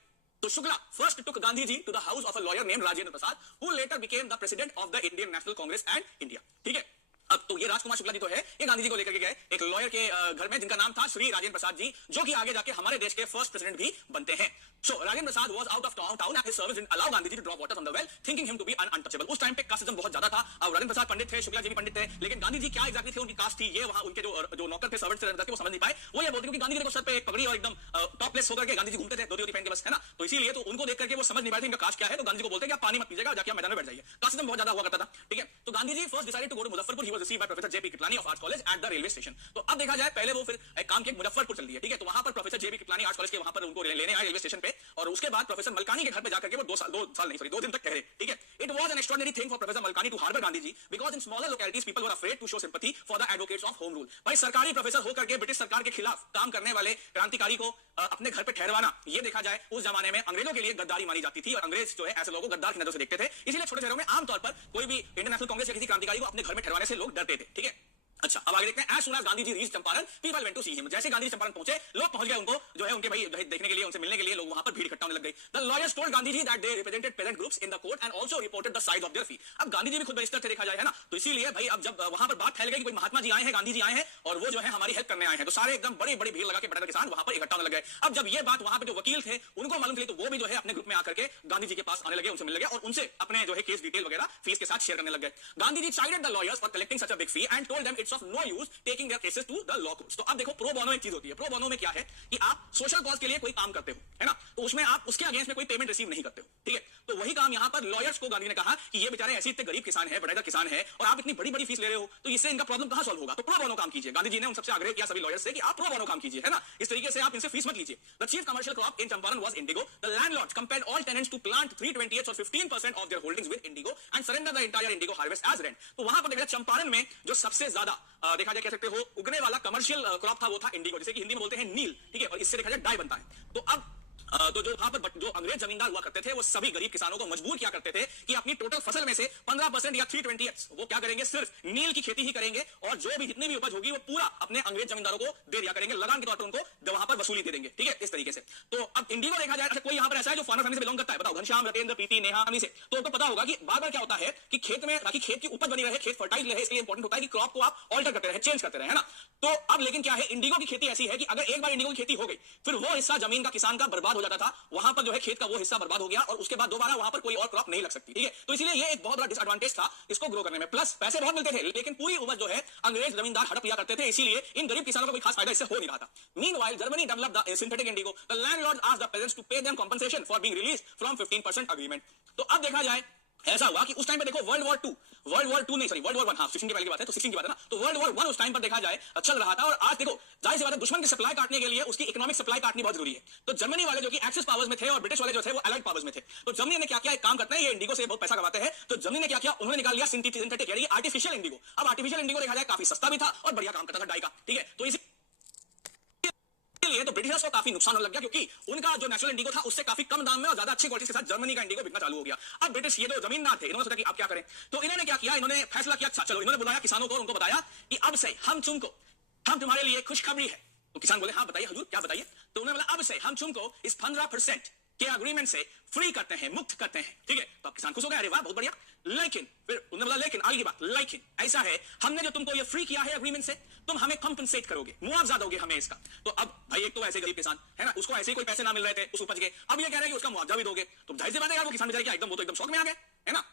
तो Shukla first took Gandhi ji to the house of a lawyer named Rajendra Prasad, who later became the president of the Indian National Congress and India. ठीक है, अब तो ये राजकुमार शुक्ला जी तो है, ये गांधी जी को लेकर के गए एक लॉयर के घर में जिनका नाम था श्री राजेंद्र प्रसाद जी, जो कि आगे जाके हमारे देश के फर्स्ट प्रेसिडेंट भी बनते हैं। So Rajendra Prasad was out of town and his servants didn't allow Gandhi ji to draw water from the well, thinking him to be untouchable। उस टाइम पे कास्टिज्म बहुत ज्यादा था। अब राजेंद्र प्रसाद पंडित थे, शुक्ला जी भी पंडित थे, लेकिन गांधी जी क्या एग्जैक्टली थे, उनकी कास्ट थी ये, वहां उनके जो नौकर थे, सर्वेंट्स थे, वो समझ नहीं पाए। वो ये बोलते थे कि गांधी जी को सर पे एक पगड़ी और एकदम टॉपलेस होकर के गांधी जी घूमते थे, धोती पहन के बस, है ना। तो इसीलिए तो उनको देख करके वो समझ नहीं पाए थे इनका कास्ट क्या है। तो गांधी जी को बोलते कि आप पानी मत पीजिएगा, जाके मैदान में बैठ जाइए। कास्टिज्म बहुत ज्यादा हुआ करता था। ठीक है, तो Gandhi ji first decided to go to Muzaffarpur. He was received by professor JP Kripalani of arts college at the railway station. तो अब देखा जाए पहले वो फिर एक काम के मुजफ्फरपुर चल दिए। ठीक है, तो वहां पर professor JP Kripalani arts college के वहां पर उनको लेने आए रेलवे स्टेशन पे, और उसके बाद प्रोफेसर मलकानी के घर पे जाकर के वो 2 दिन तक ठहरे। ठीक है, it was an extraordinary thing for professor Malkani to harbour Gandhi ji because in smaller localities people were afraid to show sympathy for the advocates of home rule. भाई सरकारी प्रोफेसर होकर के ब्रिटिश सरकार के खिलाफ काम करने वाले क्रांतिकारी को अपने घर पे ठहरवाना, ये देखा जाए उस जमाने में अंग्रेजों के लिए गद्दारी मानी जाती थी, और अंग्रेज जो है ऐसे लोगों को गद्दार की नजर से देखते थे। इसलिए छोटे शहरों में आमतौर पर कोई भी इंडियन नेशनल कांग्रेस या किसी क्रांतिकारी को अपने घर में ठहरवाने से लोग डरते थे। ठीक है, अच्छा अब आगे देखते हैं। As soon as Gandhi ji reach Champaran people went to see him. जैसे गांधी जी चंपारण पहुंचे, लोग पहुंच गए उनको जो है उनके भाई देखने के लिए, उनसे मिलने के लिए, लोग वहां पर भीड़ इकट्ठा होने लग गई। The lawyers told Gandhi ji that they represented peasant groups in the court and also reported the size of their fee. अब गांधी जी भी खुद बैरिस्टर थे देखा जाए, है ना, तो इसीलिए भाई अब जब वहां पर बात फैल गई कि कोई महात्मा जी आए हैं, गांधी जी आए हैं और वो जो है हमारी हेल्प करने आए हैं, तो सारे एकदम बड़ी बड़ी भीड़ लगा के बड़ा किसान वहां पर इकट्ठा होने लग गए। अब जब ये बात वहां पर जो वकील थे उनको मालूम चली, तो वो भी जो है अपने ग्रुप में आकर के गांधी जी के पास आने लगे, उनसे मिलने लगे और उनसे अपने जो है केस डिटेल वगैरह फीस के साथ शेयर करने लग गए। Gandhi ji chided the lawyers for collecting such a big fee and told them it's of no use taking their cases to the law courts. तो अब देखो प्रो बोनो एक चीज होती है। प्रो बोनो में क्या है कि आप सोशल कॉज के लिए कोई काम करते हो, है ना, तो उसमें आप उसके अगेंस्ट में कोई पेमेंट रिसीव नहीं करते हो। ठीक है, तो वही काम यहां पर लॉयर्स को गांधी ने कहा कि ये बेचारे ऐसे इतने गरीब किसान है, बड़ा किसान है, और आप इतनी बड़ी बड़ी फीस ले रहे हो, तो इससे इनका प्रॉब्लम कहां सॉल्व होगा। तो प्रो बोनो काम कीजिए। गांधी जी ने उन सबसे आग्रह किया सभी लॉयर्स से कि आप प्रो बोनो काम कीजिए, है ना, इस तरीके से आप इनसे फीस मत लीजिए। The chief commercial crop in Champaran was indigo. The landlords compelled all tenants to plant 3/28 और 15% of their holdings with indigo and surrender the entire indigo harvest as rent. तो वहां पर देखा चंपारण में जो सबसे ज्यादा देखा जाए कह सकते हो उगने वाला कमर्शियल क्रॉप था वो था इंडिगो, जिसे कि हिंदी में बोलते हैं नील। ठीक है, और इससे देखा जाए डाई बनता है। तो अब तो जो वहां पर जो अंग्रेज जमींदार हुआ करते थे वो सभी गरीब किसानों को मजबूर किया करते थे कि अपनी टोटल फसल में से 15% या 3/28 वो क्या करेंगे, सिर्फ नील की खेती ही करेंगे, और जो भी जितनी भी उपज होगी वो पूरा अपने अंग्रेज जमींदारों को दे दिया करेंगे, लगान के तौर पर उनको वहां पर वसूली दे देंगे। ठीक है, इस तरीके से। तो अब इंडिगो देखा जाए, कोई यहां पर ऐसा है जो फार्मर फैमिली से बिलोंग करता है, बताओ, घनश्याम, रतेंद्र, प्रीति, नेहा से, तो उनको पता होगा कि बार बार क्या होता है कि खेत में, ताकि खेत की उपज बनी रहे, खेत फर्टाइल रहे, इसलिए इंपॉर्टेंट होता है कि क्रॉप को आप ऑल्टर करते रहे, चेंज करते रहे, है ना। तो अब लेकिन क्या है, इंडिगो की खेती ऐसी है कि अगर एक बार इंडिगो की खेती हो गई, फिर वो हिस्सा जमीन का किसान का बर्बाद हो जाता था, वहां पर जो है खेत का वो हिस्सा बर्बाद हो गया, और उसके बाद दोबारा वहां पर कोई और क्रॉप नहीं लग सकती। ठीक है, तो इसलिए ये एक बहुत बड़ा डिसएडवांटेज था इसको ग्रो करने में। प्लस पैसे बहुत मिलते थे, लेकिन पूरी उपज जो है अंग्रेज जमींदार हड़प लिया करते थे, इसीलिए इन गरीब किसानों को कोई खास फायदा इससे हो नहीं रहा था। Meanwhile Germany developed the synthetic indigo. The landlords asked the peasants to pay them compensation for being released from 15% agreement. तो अब देखा जाए ऐसा हुआ कि उस टाइम पे देखो वर्ल्ड वॉर 2 नहीं, सॉरी वर्ल्ड वॉर 1, हाँ 16 के पहले की बात है, तो 16 की बात है ना, तो वर्ल्ड वॉर 1 उस टाइम पर देखा जाए चल रहा था। और आज देखो जाहिर सी बात है दुश्मन की सप्लाई काटने के लिए उसकी इकोनॉमिक सप्लाई काटनी बहुत जरूरी है। तो जर्मनी वाले जो कि एक्सिस पावर्स में थे और ब्रिटिश वाले जो थे वो अलाइड पावर्स में थे, तो जर्मनी ने क्या किया, एक काम करते हैं, ये इंडिगो से बहुत पैसा कमाते हैं, तो जर्मनी ने क्या किया, उन्होंने निकाल लिया सिंथेटिक यानी आर्टिफिशियल इंडिगो। अब आर्टिफिशियल इंडिगो देखा जाए काफी सस्ता भी था और बढ़िया काम करता था डाई का, ठीक है, तो इसी लिए तो ब्रिटिशर्स को काफी नुकसान होने लग गया क्योंकि उनका जो नेचुरल इंडिगो था उससे काफी कम दाम में और ज्यादा अच्छी क्वालिटी के साथ जर्मनी का इंडिगो बिकना चालू हो गया। अब ब्रिटिश ये तो जमींदार थे, इन्होंने सोचा कि अब क्या करें, तो इन्होंने क्या किया, इन्होंने फैसला किया, अच्छा चलो, इन्होंने बुलाया किसानों को, उनको बताया कि अब से हम तुम्हारे लिए खुशखबरी है। तो किसान बोले हाँ बताइए हुजूर क्या बताइए, तो उन्होंने बोला अब से हम तुमको इस 15% के अग्रीमेंट से फ्री करते हैं, मुक्त करते हैं, ठीक है। तो अब किसान खुश हो गए, अरे वाह बहुत बढ़िया। लेकिन फिर उन्होंने बोला लेकिन आगे की बात, लेकिन ऐसा है हमने जो तुमको ये फ्री किया है अग्रीमेंट से, तुम हमें कंपनसेट करोगे, मुआवजा दोगे हमें इसका। तो अब भाई एक तो ऐसे गरीब किसान है ना, उसको ऐसे ही कोई पैसे ना मिल रहे थे उस उपज के, अब ये कह रहे हैं कि उसका मुआवजा भी दोगे, तो जाहिर सी बात है यार वो किसान बेचारे क्या एकदम, वो तो एकदम शौक में आ गए, है ना।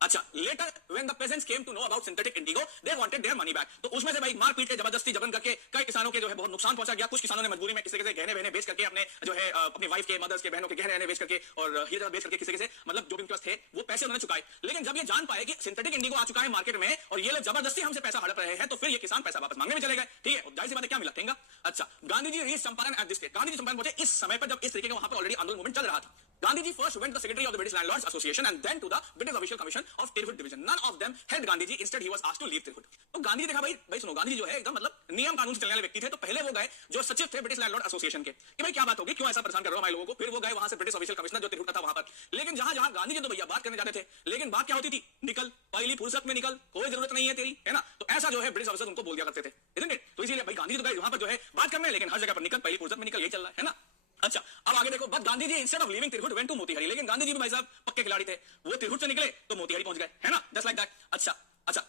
अच्छा, later when the peasants came to know about synthetic indigo they wanted their money back. तो उसमें से भाई मार पीट के जबरदस्ती जबरन करके कई किसानों के जो है बहुत नुकसान पहुंचा गया। कुछ किसानों ने मजबूरी में किसी के गहने बहने बेच करके अपने जो है अपनी वाइफ के, मदर्स के, बहनों के गहने बेच करके और हीरा बेच करके किसी के मतलब जो भी उनके पास थे वो पैसे उन्होंने चुकाए। लेकिन जब ये जान पाए कि सिंथेटिक इंडिगो आ चुका है मार्केट में और ये लोग जबरदस्ती हमसे पैसा हड़प रहे हैं, तो फिर ये किसान पैसा वापस मांगने में चले गए, ठीक है। जाहिर सी बात है क्या मिला, ठेंगा। अच्छा, Gandhi ji reach Champaran at this, Gandhi ji Champaran पहुंचे इस समय पर जब इस तरीके का वहां पर ऑलरेडी आंदोलन मूवमेंट चल रहा था। Gandhi ji first went the secretary of the British landlords association and then to the British official commission of Tirhut division. None of them held Gandhi ji, instead he was asked to leave Tirhut. तो गांधी जी देखा भाई सुनो, गांधी जी जो है एकदम मतलब नियम कानून से चलने वाले व्यक्ति थे, तो पहले वो गए जो सचिव थे ब्रिटिश लैंडलॉर्ड एसोसिएशन के कि भाई क्या बात होगी, क्यों ऐसा परेशान कर रहे हो हमारे लोगों को। फिर वो गए वहां से ब्रिटिश ऑफिशियल कमिश्नर जो तिरहुत था वहां पर। लेकिन जहां गांधी जी तो भैया बात करने जाते थे, लेकिन बात क्या होती थी, निकल पहली फुर्सत में निकल, कोई जरूरत नहीं है तेरी, है ना। तो ऐसा जो है ब्रिटिश ऑफिसर उनको बोल दिया करते थे, isn't it? तो इसीलिए भाई गांधी जी तो गए वहां पर जो है बात करने, लेकिन हर जगह पर निकल पहली फुर्सत में निकल, यही चल रहा है ना। अच्छा, अब आगे देखो, but Gandhi ji instead of leaving Tirhut went to Motihari. लेकिन गांधी जी भी भाई साहब पक्के खिलाड़ी थे, वो तिरहुत से निकले तो मोतीहारी पहुंच गए, है ना, जस्ट लाइक दैट। अच्छा,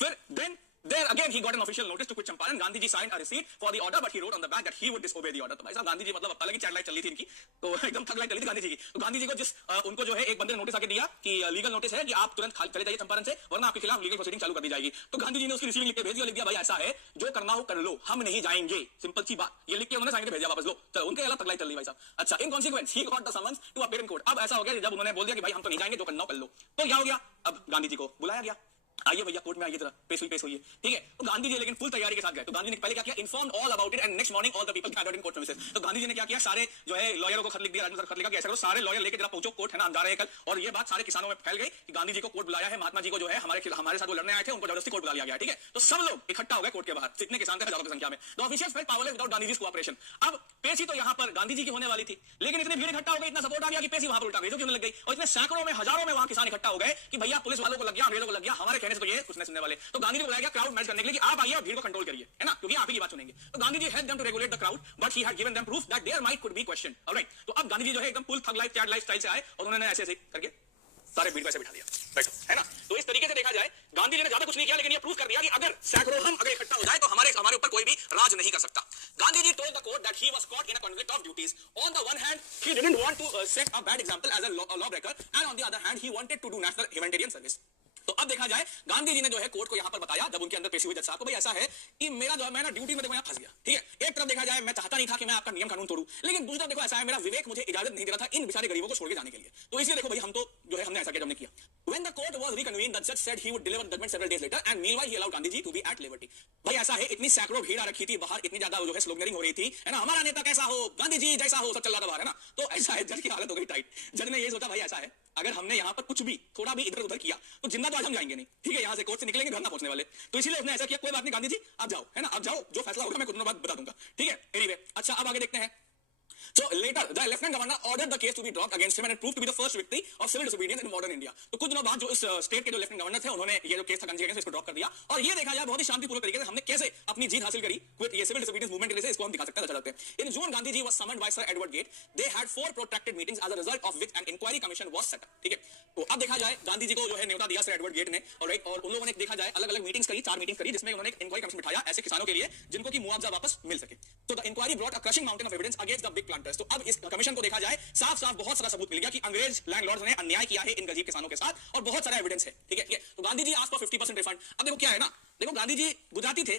फिर then there again he got an official notice to quit Champaran. Gandhi ji signed a receipt for the order, but he wrote on the back that he would disobey the order. तो भाई साहब गांधी जी मतलब अब अलग ही chat life चल रही थी इनकी, तो एकदम थक लाइफ चली थी गांधी जी की। तो गांधी जी को उनको जो है एक बंदे ने नोटिस आके दिया कि लीगल नोटिस है कि आप तुरंत चले जाइए चंपारण से, वरना आपके खिलाफ लीगल प्रोसीडिंग चालू कर दी जाएगी। तो गांधी जी ने उसकी रिसीविंग लिख के भेज दिया, लिख दिया भाई ऐसा है जो करना हो कर लो, हम नहीं जाएंगे, सिंपल सी बात। ये लिख के उन्होंने साइन के भेजा वापस लो, चलो उनके अलग तक लाइफ चल रही भाई साहब। अच्छा, in consequence he got the summons to appear in court. अब ऐसा हो गया जब उन्होंने बोल दिया कि भाई हम तो नहीं जाएंगे, जो करना हो कर लो, तो क्या हो गया, अब गांधी जी को बुलाया गया, आइए भैया कोर्ट में आइए, जरा पेश हुई, ठीक है। तो गांधी जी लेकिन फुल तैयारी के साथ गए। तो गांधी ने पहले क्या किया, inform all about it and next morning all the people gathered in court premises. तो गांधी जी ने क्या किया, सारे जो है लॉयरों को खत लिख दिया, राजन सर खत लिखा कि ऐसा करो, सारे लॉयर लेके जरा पहुंचो कोर्ट, है ना, हम जा रहे हैं कल। और ये बात सारे किसानों में फैल गई कि गांधी जी को कोर्ट बुलाया है, महात्मा जी को जो है हमारे साथ वो लड़ने आए थे उनको जबरदस्ती कोर्ट बुला लिया गया, ठीक है। तो सब लोग इकट्ठा हो गए कोर्ट के बाहर, जितने किसान थे हजारों की संख्या में। The officials felt powerless without Gandhi ji's cooperation. अब पेशी तो यहां पर गांधी जी की होने वाली थी, लेकिन इतनी भीड़ इकट्ठा हो गई, इतना सपोर्ट आ गया कि पेशी वहां पर उल्टा गई, जो होने लग गई। और इतने सैकड़ों में हजारों में वहां किसान इकट्ठा हो गए कि भैया पुलिस वालों को लग गया, अंग्रेजों को लग गया, हमारे कहने से तो ये कुछ नहीं सुनने वाले। तो गांधी जी को बुलाया गया क्राउड मैनेज करने के लिए कि आप आइए और भीड़ को कंट्रोल करिए, है ना, क्योंकि आप ही की बात सुनेंगे। तो Gandhi ji help them to regulate the crowd, but he had given them proof that their might could be question, alright. तो अब गांधी जी जो है एकदम full thug life chat lifestyle से आए और उन्होंने ऐसे करके सारे भीड़ पे बिठा दिया, बैठो, है ना। तो इस तरीके से देखा जाए गांधी जी ने ज्यादा कुछ नहीं किया, लेकिन ये प्रूफ कर दिया कि अगर सैकड़ों हम अगर इकट्ठा हो जाए तो हमारे ऊपर कोई भी राज नहीं कर सकता। Gandhi ji told the court that he was caught in a conflict of duties. On the one hand, he didn't want to set a bad example as a lawbreaker, and on the other hand, he wanted to do national humanitarian service. तो अब देखा जाए गांधी जी ने जो है court को यहां पर बताया, जब उनके अंदर पेशी हुई जज साहब को, भाई ऐसा है कि मेरा जो है मैं ना ड्यूटी में देखो यहाँ फंस गया, ठीक है। एक तरफ देखा जाए मैं चाहता नहीं था कि मैं आपका नियम कानून तोड़ूं, लेकिन दूसरी तरफ देखो ऐसा है मेरा विवेक मुझे इजाजत नहीं दे रहा था इन बेचारे गरीबों को छोड़ के जाने के लिए। तो इसलिए देखो भाई हम तो जो है हमने ऐसा किया, हमने किया। When the court was reconvened, the judge said he would deliver judgment several days later, and meanwhile he allowed Gandhi ji to be at liberty. भाई ऐसा है, इतनी सैकड़ों भीड़ आ रखी थी बाहर, इतनी ज्यादा जो है स्लोगनिंग हो रही थी, है ना, हमारा नेता कैसा हो, गांधी जी जैसा हो, सब चल रहा था बाहर, है ना। तो ऐसा है, जज की हालत हो गई टाइट। जज ने ये सोचा भाई ऐसा है, अगर हमने यहाँ पर कुछ भी थोड़ा भी इधर उधर किया तो जिंदा तो आज हम जाएंगे नहीं, ठीक है, यहाँ से कोर्ट से निकलेंगे घर ना पहुंचने वाले। तो इसीलिए उसने ऐसा किया, कोई बात नहीं गांधी जी आप जाओ, है ना, आप जाओ, जो फैसला होगा मैं कुछ दिनों बाद बता दूंगा, ठीक है। एनीवे, अच्छा अब आगे देखते हैं। So later, the Lieutenant Governor ordered the case to be dropped against him, and it proved to be the first victory of civil disobedience in modern India. तो कुछ दिनों बाद जो इस स्टेट के जो लेफ्टिनेंट गवर्नर थे उन्होंने ये जो केस था गांधी जी का इसको ड्रॉप कर दिया। और ये देखा जाए बहुत ही शांतिपूर्वक तरीके से हमने कैसे अपनी जीत हासिल करी ये सिविल डिसोबीडियंस मूवमेंट के लिए, इसको हम दिखा सकते हैं, चलते हैं। In June, Gandhi ji was summoned by Sir Edward Gate. They had 4 protracted meetings, as a result of which an inquiry commission was set up. ठीक है, तो अब देखा जाए गांधी जी को जो है न्योता दिया सर एडवर्ड गेट ने, ऑलराइट, और उन लोगों ने देखा जाए अलग अलग मीटिंग्स करी, 4 मीटिंग करी, जिसमें उन्होंने एक इंक्वायरी कमीशन बिठाया ऐसे किसानों के लिए जिनको की मुआवजा वापस मिल सके। तो the inquiry brought a crushing mountain of evidence against the big planters. तो अब इस कमीशन को देखा जाए साफ साफ बहुत सारा सबूत मिल गया कि अंग्रेज लैंडलॉर्ड्स ने अन्याय किया है इन गरीब किसानों के साथ, और बहुत सारा एविडेंस है, ठीक है। तो गांधी जी आस्क फॉर 50% रिफंड। अब देखो क्या है ना, देखो गांधी जी गुजराती थे,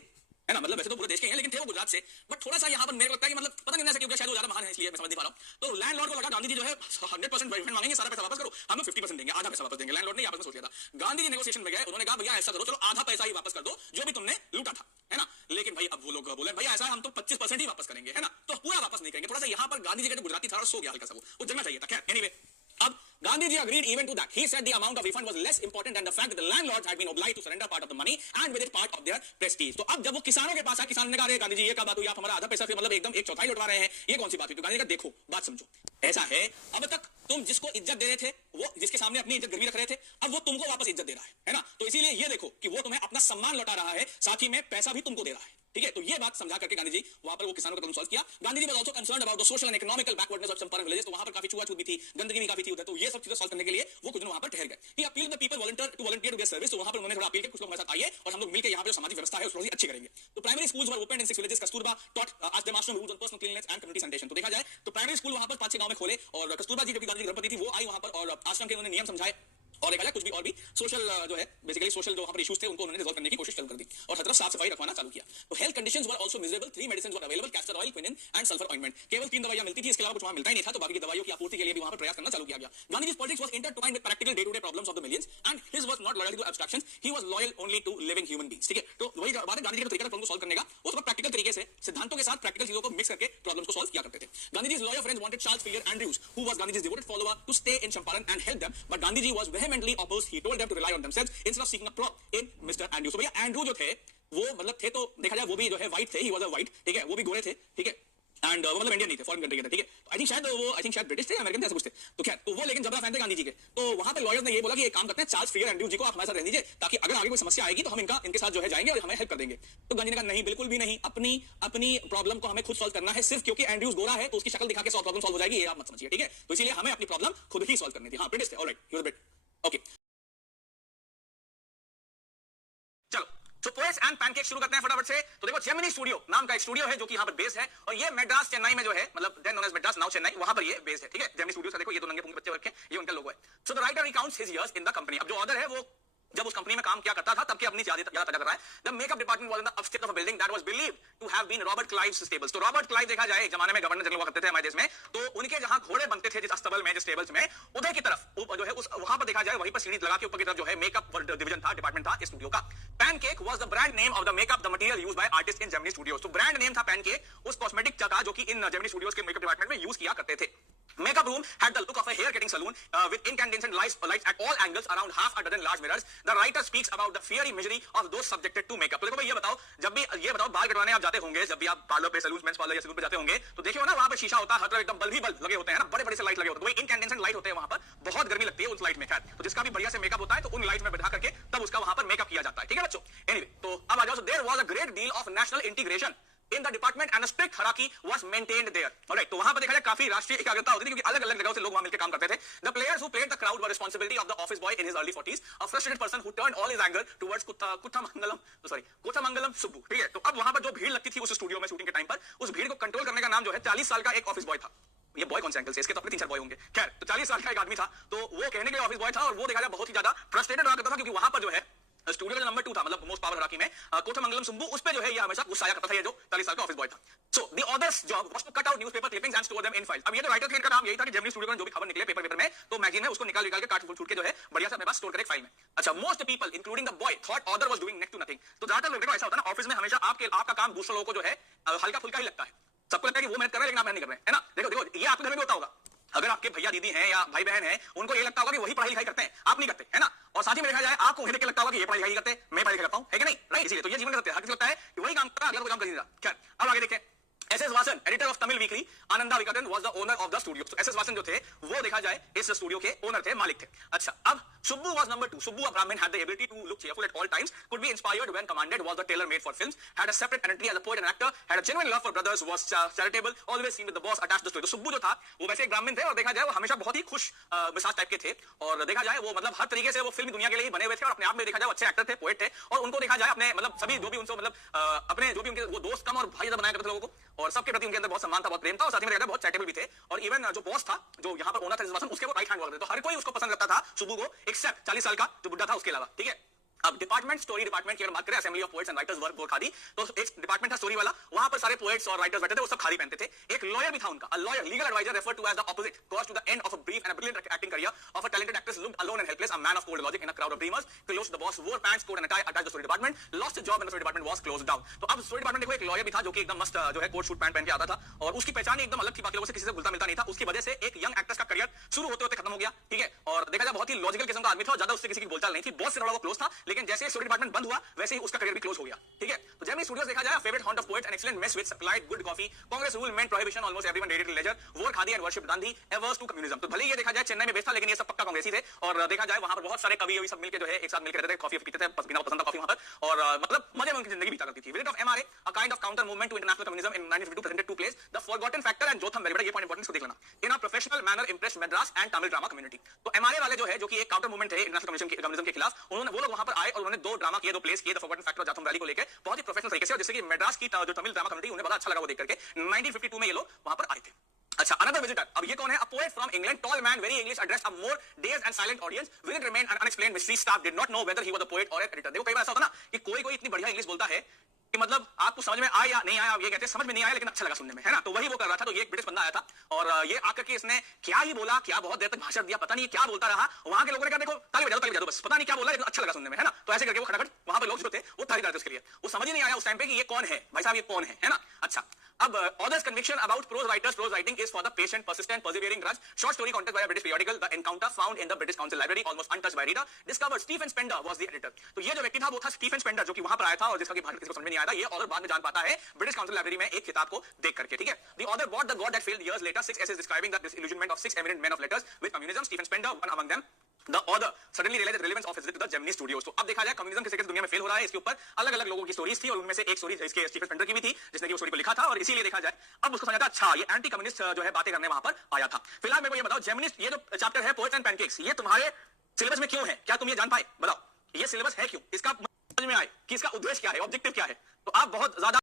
है ना, मतलब वैसे तो पूरे देश के हैं लेकिन थे वो गुजरात से, बट थोड़ा सा यहाँ पर मेरे को लगता है कि मतलब पता नहीं ऐसा क्यों, शायद वो ज्यादा महान है इसलिए मैं समझ नहीं पा रहा हूँ। तो लैंडलॉर्ड को लगा गांधी जी जो है 100% रिफंड मांगेंगे, सारा पैसा वापस करो, हम लोग 50% देंगे, आधा पैसा वापस देंगे। लैंडलॉर्ड ने आपस में सोच लिया था। गांधी जी नेगोशिएशन में गए, उन्होंने कहा भैया ऐसा करो, चलो आधा पैसा ही वापस कर दो जो भी तुमने लूटा था, है ना। लेकिन भाई अब वो लोग बोले भैया ऐसा हम तो 25% ही वापस करेंगे, है ना, तो पूरा वापस नहीं करेंगे। थोड़ा सा यहाँ पर गांधी जी का जो गुजराती था सो गया हल्का सा, वो जगना चाहिए था। खैर एनीवे, अब गांधी जी agreed even to that. He said the amount of refund was less important than the fact that the landlords had been obliged to surrender part of the money and with it part of their prestige. तो अब जब वो किसानों के पास आया, किसान ने कहा अरे गांधी जी ये क्या बात हुई, आप हमारा आधा पैसा फिर मतलब एकदम एक चौथाई लौटवा रहे हैं, ये कौन सी बात हुई। तो गांधी जी का देखो बात समझो, ऐसा है अब तक तुम जिसको इज्जत दे रहे थे, वो जिसके सामने अपनी इज्जत गिरवी रख रहे थे, अब वो तुमको वापस इज्जत दे रहा है ना। तो इसीलिए ये देखो कि वो तुम्हें अपना सम्मान लौटा रहा है, साथ ही में पैसा भी तुमको दे रहा है, ठीक है। तो ये बात समझा करके गांधी जी वहां पर वो किसानों का प्रॉब्लम सॉल्व किया। Gandhi ji was also concerned about the social and economical backwardness of Champaran villages, तो वहां पर काफी छुआछूत भी थी, गंदगी भी काफी थी उधर, तो ये सब चीजें सॉल्व करने के लिए वो कुछ दिन वहां पर ठहर गए। He appealed the people volunteer to their service, तो वहां पर उन्होंने थोड़ा अपील किया कुछ लोग हमारे साथ आइए और हम लोग मिलकर यहाँ पे जो सामाजिक व्यवस्था है उसको अच्छी करेंगे। तो प्राइमरी स्कूल्स वर ओपन इन 6 villages, Kasturba taught as the master rules on personal cleanliness and community sanitation. तो देखा जाए तो प्राइमरी स्कूल वहां पर 5-6 गांव में खोले और कस्तूरबा जी जो कि गांधी जी की धर्मपत्नी थी वो आई वहां पर और आश्रम के उन्होंने नियम समझाए और देखा जाए कुछ भी और भी सोशल जो है बेसिकली सोशल जो वहां पर इश्यूज थे उनको उन्होंने रिजॉल्व करने की कोशिश कर दी और हर तरफ साफ सफाई रखवाना चालू किया। तो health conditions were also miserable, 3 medicines were available, castor oil, quinine and sulphur ointment. केवल 3 दवाइयां मिलती थी, इसके अलावा कुछ वहां मिलता ही नहीं था, तो बाकी की दवाइयों की आपूर्ति के लिए भी वहां पर प्रयास करना चालू किया गया। Gandhi ji politics was intertwined with practical day to day problems of the millions and his was not loyal to abstractions, he was loyal only to living human beings, ठीक है। तो वही बात है, गांधी जी का तरीका था प्रॉब्लम को सॉल्व करने का, वो थोड़ा प्रैक्टिकल तरीके से सिद्धांतों के साथ प्रैक्टिकल चीजों को मिक्स करके प्रॉब्लम्स को सॉल्व किया करते थे। Gandhi ji lawyer friends wanted Charles Freer Andrews, who was Gandhi ji's devoted follower, to stay in Champaran and help them, but Gandhi ji was vehemently opposed. He told them to rely on themselves instead of seeking a prop in Mr. Andrews। तो भैया Andrew जो थे वो मतलब थे, तो देखा जाए वो भी जो है व्हाइट थे, ही वाज अ व्हाइट, ठीक है, वो भी गोरे थे, ठीक है, एंड वो मतलब इंडियन नहीं थे, फॉरेन कंट्री के थे, ठीक है। आई थिंक शायद ब्रिटिश थे, अमेरिकन थे, ऐसा कुछ थे। तो खैर तो वो लेकिन जबरा फैन थे गांधी जी के। तो वहां पे लॉयर्स ने ये बोला कि एक काम करते हैं, चार्ल्स फिलियर एंड्रू जी को आप हमारे साथ रहने दीजिए ताकि अगर आगे कोई समस्या आएगी तो हम इनके साथ जो है जाएंगे और हमें हेल्प कर देंगे। तो गांधी ने कहा नहीं, बिल्कुल भी नहीं, अपनी प्रॉब्लम को हमें खुद सॉल्व करना है, सिर्फ क्योंकि एंड्रूज गोरा है तो उसकी शक्ल दिखा के प्रॉब्लम सॉल्व हो जाएगी, ये आप मत समझिए, ठीक है। तो इसीलिए हमें अपनी प्रॉब्लम खुद ही सॉल्व करनी थी। हाँ ब्रिटिश थे, ऑलराइट, ही वाज ब्रिट, ओके। चलो तो पोएट्स एंड पैनकेक शुरू करते हैं फटाफट से। तो देखो जेमिनी स्टूडियो नाम का एक स्टूडियो है जो कि यहाँ पर बेस है और ये मैड्रास चेन्नई में जो है, मतलब then known as Madras now Chennai, वहां पर ये बेस है, ठीक है। जेमिनी स्टूडियो से देखो ये दो नंगे पुंगे बच्चे रखे, ये उनका लोगो है। So the writer recounts his years in the company. अब जो ऑथर है वो जब उस कंपनी में काम किया करता था तब की अपनी यादें ताजा कर रहा है। The makeup department was in the upstairs of a building that was believed to have been Robert Clive's stables. तो रॉबर्ट क्लाइव देखा जाए एक जमाने में गवर्नर जनरल हुआ करते थे हमारे देश में, तो उनके जहां घोड़े बनते थे जिस अस्तबल में, जिस स्टेबल्स में, उधर की तरफ ऊपर जो है उस वहां पर देखा जाए वहीं पर सीढ़ी लगा के ऊपर की तरफ जो है मेकअप डिवीजन था, डिपार्टमेंट था इस स्टूडियो का। Pancake was the brand name of the makeup, the material used by artist in Gemini studios. तो ब्रांड नेम था पैनकेक उस कॉस्मेटिक का जो कि इन जेमिनी स्टूडियोज के मेकअप डिपार्टमेंट में यूज किया करते थे। Makeup room had the look of a hair cutting saloon with incandescent lights at all angles around half a dozen large mirrors. The writer speaks about the fiery misery of those subjected to makeup. तो देखो भाई ये बताओ, जब भी ये बताओ बाल कटवाने आप जाते होंगे, जब भी आप पार्लर पे, सैलून, मेंस पार्लर या सैलून पे जाते होंगे तो देखिए ना वहां पे शीशा होता है, हर तरफ एकदम बल्ब ही बल्ब लगे होते हैं ना, बड़े बड़े से लाइट लगे होते हैं। वही इनकैंडेसेंट लाइट होते हैं वहां पर, बहुत गर्मी लगती है उस लाइट में। खैर तो जिसका भी बढ़िया से मेकअप होता है तो उन लाइट में बैठा करके तब उसका वहां पर मेकअप किया जाता है, ठीक है बच्चों। एनीवे तो अब आ जाओ। There was a great deal of national integration in the department and a strict hierarchy was maintained there. Alright, तो वहां पर देखा जाए काफी राष्ट्रीय एकाग्रता होती थी क्योंकि अलग अलग जगहों से लोग वहां मिलकर काम करते थे। The players who played the crowd were responsibility of the office boy in his early 40s, a frustrated person who turned all his anger towards कोथामंगलम Subbu, ठीक है। तो अब वहां पर जो भीड़ लगती थी उस स्टूडियो में शूटिंग के टाइम पर, उस भीड़ को कंट्रोल करने का नाम जो है 40 साल का एक ऑफिस बॉय था। ये बॉय कौन से एंगल से, इसके तो अपने 3-4 बॉय होंगे। खैर तो 40 साल का एक आदमी था, तो वो कहने के लिए ऑफिस बॉय था और वो देखा जाए बहुत ही ज्यादा फ्रस्ट्रेटेड रहा करता था क्योंकि वहां पर जो है स्टूडियो का नंबर 2 था, मतलब मोस्ट पावर हायरार्की में कोथामंगलम सुब्बू, उस पे जो है ये हमेशा गुस्सा आया करता था, ये जो 40 साल का ऑफिस बॉय था। So the author's job was to cut out newspaper clippings and store them in files. अब ये जो राइटर थे इनका काम यही था कि जेमिनी स्टूडियो में जो भी खबर निकले पेपर में, तो मैगजीन में उसको निकाल के काट फूट के जो है बढ़िया से अपने पास स्टोर करें फाइल में। अच्छा, most people including the boy thought author was doing next to nothing. तो ज्यादातर लोगों को ऐसा होता है ना ऑफिस में, हमेशा आपका काम दूसरे लोगों को जो है हल्का फुल्का ही लगता है। सबको लगता है कि वो मेहनत कर रहे हैं लेकिन आप मेहनत नहीं कर रहे हैं, है ना। देखो ये आपके घर में भी होता होगा, अगर आपके भैया दीदी हैं या भाई बहन हैं, उनको ये लगता होगा कि वही पढ़ाई लिखाई करते हैं, आप नहीं करते, है ना। और साथ ही में देखा जाए आपको देख के लगता होगा कि ये पढ़ाई लिखाई करते हैं, मैं पढ़ाई लिखाई करता हूं, है कि नहीं, राइट। इसीलिए तो ये जीवन का सत्य है, हर किसी लगता है कि वही काम कर रहा है, अगला कोई काम कर नहीं रहा। खैर अब आगे देखें। SS Vasan, editor of Tamil weekly, Ananda Vikatan was the owner of the studio. तो एसएस वासन जो थे वो देखा जाए इस स्टूडियो के ओनर थे, मालिक थे। अच्छा, अब Subbu was number 2. Subbu, a Brahmin, had the ability to look cheerful at all times, could be inspired when commanded, was the tailor made for films, had a separate identity as a poet and actor, had a genuine love for brothers, was charitable, always seen with the boss attached to the story. तो सुब्बू जो था वो वैसे एक ब्राह्मण थे और देखा जाए वो हमेशा बहुत ही खुश मिजाज टाइप के थे और देखा जाए वो मतलब हर तरीके से वो फिल्मी दुनिया के लिए बने हुए थे और अपने आप में देखा जाए अच्छे एक्टर थे, पोएट थे और उनको देखा जाए अपने मतलब सभी जो भी उनसे मतलब अपने जो भी उनके वो दोस्त कम और भाई ज्यादा बनाया करते थे लोगों को और सबके प्रति उनके अंदर बहुत सम्मान था, बहुत प्रेम था और साथ में बहुत चैरिटेबल भी थे। और इवन जो बॉस था, जो यहाँ पर ओनर था उसके वो राइट हैंड हुआ करते थे, तो हर कोई उसको पसंद करता था सुब्बू को, एक्सेप्ट 40 साल का जो बुड्ढा था उसके अलावा, ठीक है। अब डिपार्टमेंट स्टोरी डिपार्टमेंट की अगर बात करें, assembly of poets and writers work वो खादी, तो एक डिपार्टमेंट था स्टोरी वाला, वहां पर सारे पोएट्स और राइटर्स बैठे थे, वो सब खादी पहनते थे। एक लॉयर भी था उनका, a lawyer, legal adviser referred to as the opposite, cause to the end of a brief and brilliant acting career of a talented actress, looked alone and helpless, a man of cold logic in a crowd of dreamers, close the boss, wore pants, coat and tie, attached the story department, lost job and the story department was closed down. तो अब story department देखो, एक lawyer भी था जो कि एकदम मस्त जो है कोट शूट पैंट पहन के आता था, और उसकी पहचान एकदम अलग थी, बाकी लोगों से किसी से घुलता मिलता नहीं था। उसकी वजह से एक यंग एक्ट्रेस का करियर शुरू होते होते खत्म हो गया, ठीक है। और देखा जाए बहुत ही लॉजिकल किस्म का आदमी था, और ज्यादा उससे किसी की बोलचाल नहीं थी, बॉस से थोड़ा वो क्लोज था, लेकिन जैसे स्टोरी डिपार्टमेंट बंद हुआ वैसे ही उसका करियर भी क्लोज हो गया, ठीक है। तो जेमिनी स्टूडियोज देखा जाए favourite haunt of poets, an excellent mess with supplied good coffee, Congress rule meant prohibition, almost everyone dated leisure, wore khadi and worship Gandhi, averse to communism. तो भले ये देखा जाए चेन्नई में बेस्ड था, लेकिन ये सब पक्का कांग्रेसी थे। और देखा जाए वहां पर बहुत सारे कवि सब मिलकर जो है एक साथ मिलकर रहते थे, कॉफी पीते थे, बिना पसंद था कॉफी वहां पर, और मतलब मजे में उनकी जिंदगी बीता करती थी। Visit of MRA, a kind of counter movement to international communism in 1952 presented two plays, the forgotten factor and Jotham valley, ये पॉइंट इंपॉर्टेंट को देख लेना, in a professional manner impressed Madras and Tamil drama community. तो MRA वाले जो है, जो कि एक काउंटर मूवमेंट थे इंटरनेशनल कम्युनिज्म के खिलाफ, उन्होंने वो लोग वहां पर आए और उन्होंने दो ड्रामा किए, दो प्लेस किए, द फॉरगॉटन फैक्टर और जोथम वैली को लेकर बहुत ही प्रोफेशनल तरीके से, और जिससे कि मद्रास की जो तमिल ड्रामा कम्युनिटी उन्हें बड़ा अच्छा लगा वो देख करके 1952 में ये लोग वहां पर आए थे। अच्छा, अनदर विजिटर, अब ये कौन है? A poet from England, tall man, very English, addressed a more dazed and silent audience, will it remain N unexplained mystery, staff did not know whether he was a poet और editor. देखो कई बार ऐसा होता है ना कि कोई इतनी बढ़िया इंग्लिश बोलता है कि मतलब आपको समझ में आया या नहीं आया, ये कहते हैं समझ में नहीं आया लेकिन अच्छा लगा सुनने में, है ना। तो वही वो कर रहा था। तो ये एक ब्रिटिश बंदा आया था, और ये आकर के इसने क्या ही बोला, क्या बहुत देर तक भाषण दिया, पता नहीं क्या बोलता रहा। वहां के लोगों ने कहा देखो ताली बजा दो बस, पता नहीं क्या बोला लेकिन अच्छा लगा सुनने में, है ना। तो ऐसे करके वो खटाखट वहां पे लोग जो थे वो ताली बजाते उसके लिए। वो समझ ही नहीं आया उस टाइम पे कि ये कौन है भाई साहब, ये कौन है ना। अच्छा, अब author's conviction about prose writers, prose writing is for the patient, persistent, perseveering grudge, short story contest by a British periodical, the encounter found in the British Council library, almost untouched by reader, discovered Stephen Spender was the editor। तो ये जो व्यक्ति था वो था Stephen Spender, जो कि वहां पर आया था और जिसका कि किसी को समझ में नहीं आया था। ये ऑथर बाद में जान पाता है ब्रिटिश काउंसिल लाइब्रेरी में एक किताब को देख करके, ठीक है। The author bought the God that failed years later, 6 essays describing the disillusionment of 6 eminent men of letters with communism, Stephen Spender one among them। The author suddenly realized the relevance of his visit to the Gemini Studios। तो अब देखा जाए communism किस दुनिया में fail हो रहा है, इसके ऊपर अलग अलग लोगों की स्टोरीज थी, और उनमें से एक स्टोरी इसके स्टीफन स्पेंडर की भी थी, जिसने कि वो स्टोरी को लिखा था, और इसीलिए देखा जाए अब उसको समझा था अच्छा ये एंटी कम्युनिस्ट जो है बातें करने वहां पर आया था। फिलहाल मेरे को ये बताओ, जेमिनी ये जो चैप्टर है पोएट्स एंड पैनकेक्स, ये तुम्हारे सिलेबस में क्यों है? क्या तुम ये जान पाए? बताओ ये सिलेबस है क्यों, इसका समझ में आए कि इसका उद्देश्य क्या है, ऑब्जेक्टिव क्या है। तो आप बहुत ज्यादा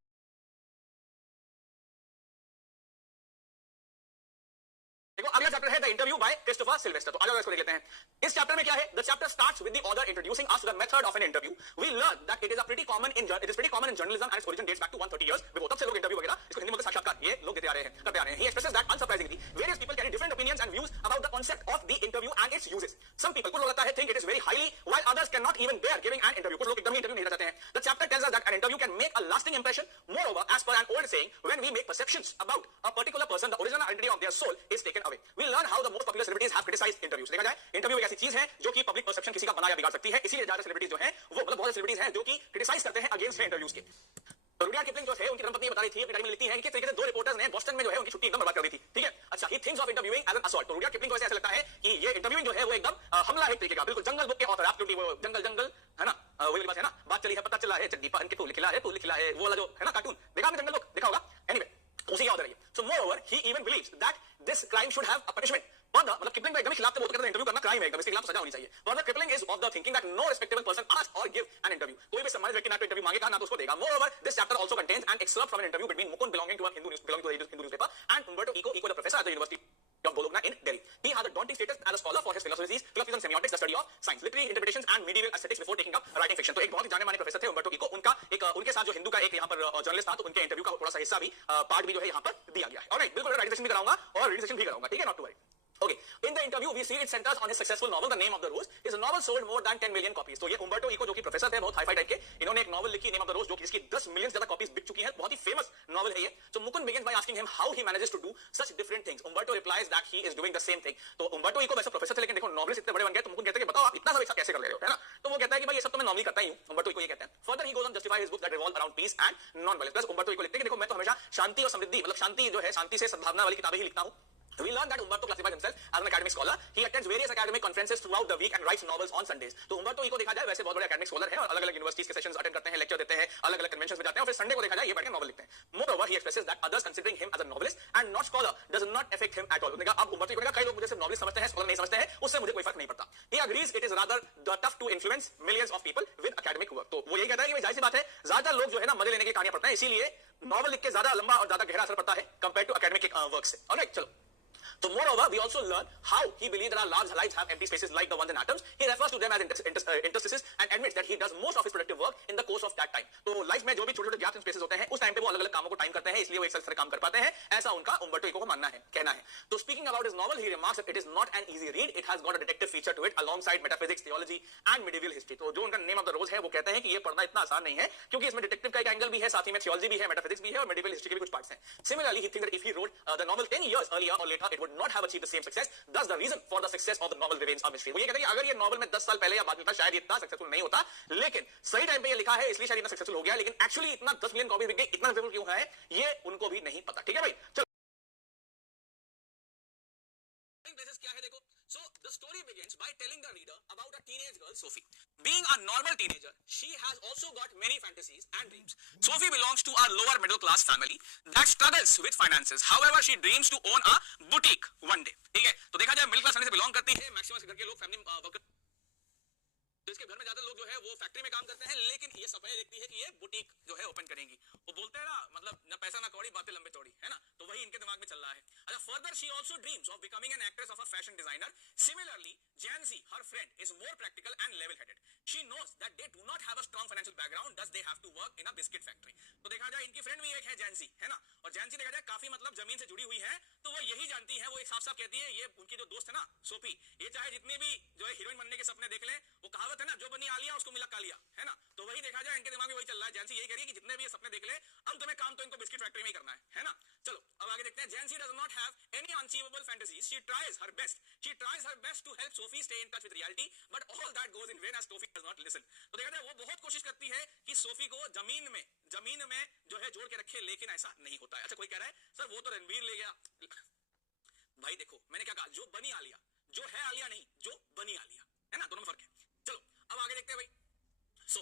अगला चैप्टर है the interview by Christopher Sylvester. तो आ जाओ इसको देख लेते हैं। इस चैप्टर में क्या है? The chapter starts with the author introducing us to the method of an interview. We learn that it is pretty common in journalism and its origin dates back to 130 years before. तब से लोग interview वगैरह, इसको हिंदी में साक्षात्कार, ये लोग देते आ रहे हैं, करते आ रहे हैं। He expresses that unsurprisingly various people carry different opinions and views about the concept of the interview and its uses. Some people को लगता है think it is very highly while others can not even bear giving an interview. कुछ लोग एकदम ही interview नहीं देना चाहते हैं। The chapter tells us that an interview can make a lasting impression. Moreover, as per an old saying, when we make perceptions about a particular person, the original identity of their soul is taken away। We learn how the most popular celebrities have criticized interviews। देखा जाए interview एक ऐसी चीज है जो कि public perception किसी का बना या बिगाड़ सकती है, इसीलिए ज्यादा सेलिब्रिटीज जो हैं वो मतलब बहुत सेलिब्रिटीज हैं जो कि क्रिटिसाइज करते हैं अगेंस्ट इंटरव्यूज के। तो रुडियार्ड किपलिंग जो है उनकी धर्मपत्नी बता रही थी अपनी डायरी में लिखती है कि किस तरीके से दो रिपोर्टर्स ने बोस्टन में जो है उनकी छुट्टी एकदम बर्बाद कर दी थी, ठीक है। अच्छा, he thinks of interviewing as an assault. तो रुडियार्ड किपलिंग को ऐसा लगता है कि ये इंटरव्यूइंग जो है वो एकदम हमला है एक तरीके का, बिल्कुल जंगल बुक के ऑथर, एब्सोल्युटली वो जंगल जंगल है ना, वही बात है ना, बात चली है पता चला है, चड्डी पहन के तू लिखला है वो वाला जो है ना कार्टून, देखा आपने जंगल बुक, देखा होगा। एनीवे, उसी का ऑथर है। सो मोreover, he even believes that this crime should have a punishment। मतलब किपलिंग का एकदम खिलाफ थे, वो तो कहते हैं इंटरव्यू करना क्राइम है, एकदम इसके खिलाफ सजा होनी चाहिए। Further, Kipling is of the thinking that no respectable person asks or give an interview। कोई भी सम्मानित व्यक्ति ना तो इंटरव्यू मांगेगा ना तो उसको देगा। Moreover, this chapter also contains an excerpt from an interview between Mukund belonging to a Hindu newspaper and Umberto Eco, the professor at the University of Bologna in Delhi। He has a daunting status as a scholar for his philosophies and semiotics, the study of science, literary interpretations and medieval aesthetics before taking up writing fiction। तो एक बहुत ही जाने माने professor थे उम्बर्टो eco. उनका एक उनके साथ जो हिंदू का एक यहाँ पर जर्नलिस्ट था, तो उनके इंटरव्यू का थोड़ा सा हिस्सा भी पार्ट भी जो है यहाँ पर दिया गया है। ऑलराइट, बिल्कुल राइटिंग सेक्शन भी कराऊंगा और रीडिंग सेक्शन भी कराऊंगा, ठीक है, not to worry. Okay, in the interview we see it centers on his successful novel The Name of the Rose। His novel sold more than 10 million copies। तो ये उम्बर्टो eco जो कि प्रोफेसर थे बहुत हाई फाई टाइप के, इन्होंने एक novel लिखी नेम ऑफ द रोज जो कि इसकी 10 मिलियन ज्यादा कॉपीज बिक चुकी है, बहुत ही फेमस नॉवल है ये। So Mukund begins by asking him how he manages to do such different things। Umberto replies that he is doing the same thing। तो उम्बर्टो इको वैसे प्रोफेसर थे लेकिन देखो नॉवलिस्ट इतने बड़े बन गए, तो मुकुंद कहते हैं कि बताओ आप इतना सब एक साथ कैसे कर ले रहे हो, है ना। तो वो कहता है कि भाई ये सब तो मैं नॉर्मली करता ही हूं, उम्बर्टो इको ये कहते हैं। Further he goes on justify his book that revolve around peace and non-violence। Plus Umberto Eco लिखते हैं कि देखो मैं तो हमेशा शांति और समृद्धि, मतलब शांति जो है शांति से सद्भावना वाली किताबें ही लिखता हूं। We learned that Umberto classifies himself as an academic scholar। He attends various academic conferences throughout the week and writes novels on Sundays। तो Umberto Eco देखा जाए वैसे बहुत बड़े academic scholar है और अलग-अलग यूनिवर्सिटीज के सेशंस अटेंड करते हैं, लेक्चर देते हैं, अलग-अलग कन्वेंशंस में जाते हैं और फिर संडे को देखा जाए ये बैठ के नॉवल लिखते हैं। Moreover, he expresses that others considering him as a novelist and not scholar does not affect him at all। उन्होंने कहा अब Umberto Eco ने कहा कई लोग मुझे सिर्फ नॉवलिस्ट समझते हैं, स्कॉलर नहीं समझते हैं, उससे मुझे कोई फर्क नहीं पड़ता। He agrees it is rather tough to influence millions of people with academic work। तो वो यही कहता है कि भाई जाहिर सी बात है ज्यादा लोग जो है ना मजे लेने की कहानियां पढ़ते हैं, इसीलिए नॉवल लिख के ज्यादा लंबा और ज्यादा गहरा असर पड़ता है कंपेयर टू एकेडमिक वर्क से। ऑलराइट, चलो So moreover, we also learn how he believes that our large lives have empty spaces like the ones in atoms. He refers to them as interstices and admits that he does most of his productive work in the course of that time. तो life में जो भी छोटे-छोटे gaps and spaces होते हैं उस time पे वो अलग-अलग कामों को टाइम करते हैं, इसलिए वो एक साथ सारे काम कर पाते हैं, ऐसा उनका उम्बर्टो इको को मानना है, कहना है. तो speaking about his novel, he remarks that it is not an easy read. It has got a detective feature to it alongside metaphysics, theology and medieval history. तो जो उनका नेम ऑफ द रोज है वो कहते हैं कि ये पढ़ना इतना आसान नहीं है क्योंकि इसमें डिटेक्टिव का एक एंगल भी है, साथ ही में थियोलॉजी भी है, मेटाफिजिक्स भी है और मेडिवल हिस्ट्री के भी कुछ पार्ट्स हैं. Similarly, he thinks that if he wrote the novel 10 years earlier or later, it would not have achieved the same success. Thus, the reason for the success of the novel remains a mystery. वो ये कहते हैं कि अगर ये novel में 10 साल पहले या बाद में था, शायद ये इतना सक्सेसफुल नहीं होता, लेकिन सही टाइम पे ये लिखा है इसलिए शायद इतना सक्सेसफुल हो गया, लेकिन एक्चुअली इतना 10 मिलियन कॉपी बिक गई, इतना सक्सेसफुल क्यों है, ये उनको भी नहीं पता. ठीक है भाई, चलो क्या है देखो. So the story begins by telling the reader about a teenage girl, Sophie. Being a normal teenager, she has also got many fantasies and dreams. Sophie belongs to a lower middle class family that struggles with finances. However, she dreams to own a boutique one day. ठीक है, तो देखा जाए middle class family से belong करती है, maximum घर के लोग फैमिली वर्कर, तो इसके घर में ज्यादा लोग जो है वो फैक्ट्री में काम करते हैं, लेकिन ये सपने देखती है कि ये बुटीक जो है ओपन करेंगी. वो बोलते हैं ना, मतलब ना पैसा ना कौड़ी, बातें लंबे चौड़ी, है ना, तो वही इनके दिमाग में चल रहा है. अच्छा, further she also dreams of becoming an actress of a fashion designer. Similarly, Jancy, her friend, is more practical and level-headed. She knows that they do not have a strong financial background, thus they have to work in a biscuit factory. तो देखा जाए इनकी friend भी एक है Jancy, है ना, और Jancy देखा जाए काफी मतलब जमीन से जुड़ी हुई है, तो वो यही जानती है, वो एक साफ-साफ कहती है, ये उनकी जो दोस्त है ना सोफी, ये चाहे जितनी भी जो है हीरोइन बनने के सपने देख ले, वो कहावत है ना, जो बनी आलिया उसको मिला कालिया, है ना, तो वही देखा जाए इनके दिमाग में वही चल रहा है. Jancy यही कह रही है कि जितने भी ये सपने देख ले, अब तुम्हें काम तो इनको बिस्किट फैक्ट्री में ही करना है ना. चलो अब आगे देखते हैं. Jancy does not have any unachievable fantasies. She tries her best to help Sophie stay in touch with reality, but all that goes in vain as Sophie does not listen. तो देखा जाए वो बहुत कोशिश करती है कि सोफी को जमीन में जो है जोड़ के रखे, लेकिन ऐसा नहीं होता है. अच्छा, कोई कह रहा है सर वो तो रणवीर ले गया. भाई देखो मैंने क्या कहा, जो बनी आलिया, जो है आलिया नहीं, जो बनी आलिया, है ना, दोनों में फर्क है. चलो अब आगे देखते हैं भाई. So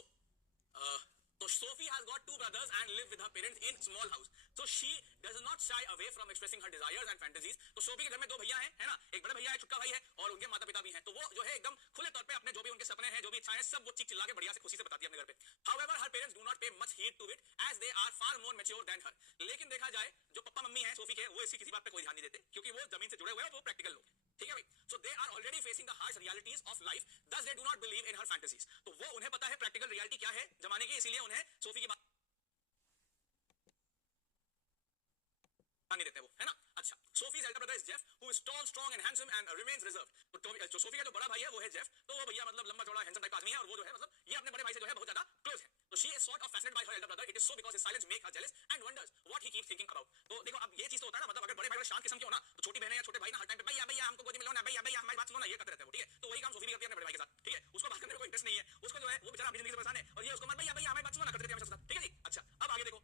Sophie has got two brothers and live with her parents in small house. So she does not shy away from expressing her desires and fantasies. तो सोफी के घर में दो भैया हैं, है ना, एक बड़ा भैया है, छुटका भाई है, और उनके माता पिता भी हैं. तो वो जो है एकदम खुले तौर पे अपने जो भी उनके सपने हैं, जो भी इच्छाएं हैं, सब वो चीख चिल्ला के बढ़िया से खुशी से बताती है अपने घर पे. However, her parents do not pay much heed to it as they are far more mature than her. लेकिन देखा जाए जो पापा मम्मी है सोफी के, वो इसकी किसी बात पे कोई ध्यान नहीं देते, क्योंकि वो जमीन से जुड़े हुए हैं, वो प्रैक्टिकल लोग हैं. ठीक है भाई. So they are already facing the harsh realities of life, thus they do not believe in her fantasies. तो वो उन्हें पता है प्रैक्टिकल रियलिटी क्या है जमाने की, इसीलिए उन्हें सोफी की बात नहीं देते वो, है ना. अच्छा, Sophie's elder brother is Jeff, who is tall, strong and handsome and remains reserved. तो सोफी का जो बड़ा भाई है वो है जेफ, तो वो भैया मतलब लंबा चौड़ा हैंडसम टाइप आदमी है, और वो जो है मतलब ये अपने बड़े भाई से जो है बहुत ज्यादा क्लोज है. तो she is sort of fascinated by her elder brother. It is so because his silence make her jealous and wonders what he keeps thinking about. तो देखो अब ये चीज तो होता है ना, मतलब अगर बड़े भाई शांत किस्म के हो ना, तो छोटी बहनें या छोटे भाई ना हर टाइम पे भैया भैया हमको गोदी में लो ना, भैया भैया हमारी बात सुनो ना, ये करते रहते हैं वो. ठीक है, तो वही काम सोफी भी करती है अपने बड़े भाई के साथ. ठीक है, उसको बात करने में कोई इंटरेस्ट नहीं है, उसको जो है वो बेचारा अपनी जिंदगी से परेशान है, और ये उसको भैया भैया हमारी बात सुनो ना करते रहती है हमेशा साथ. ठीक है जी. अच्छा अब आगे देखो.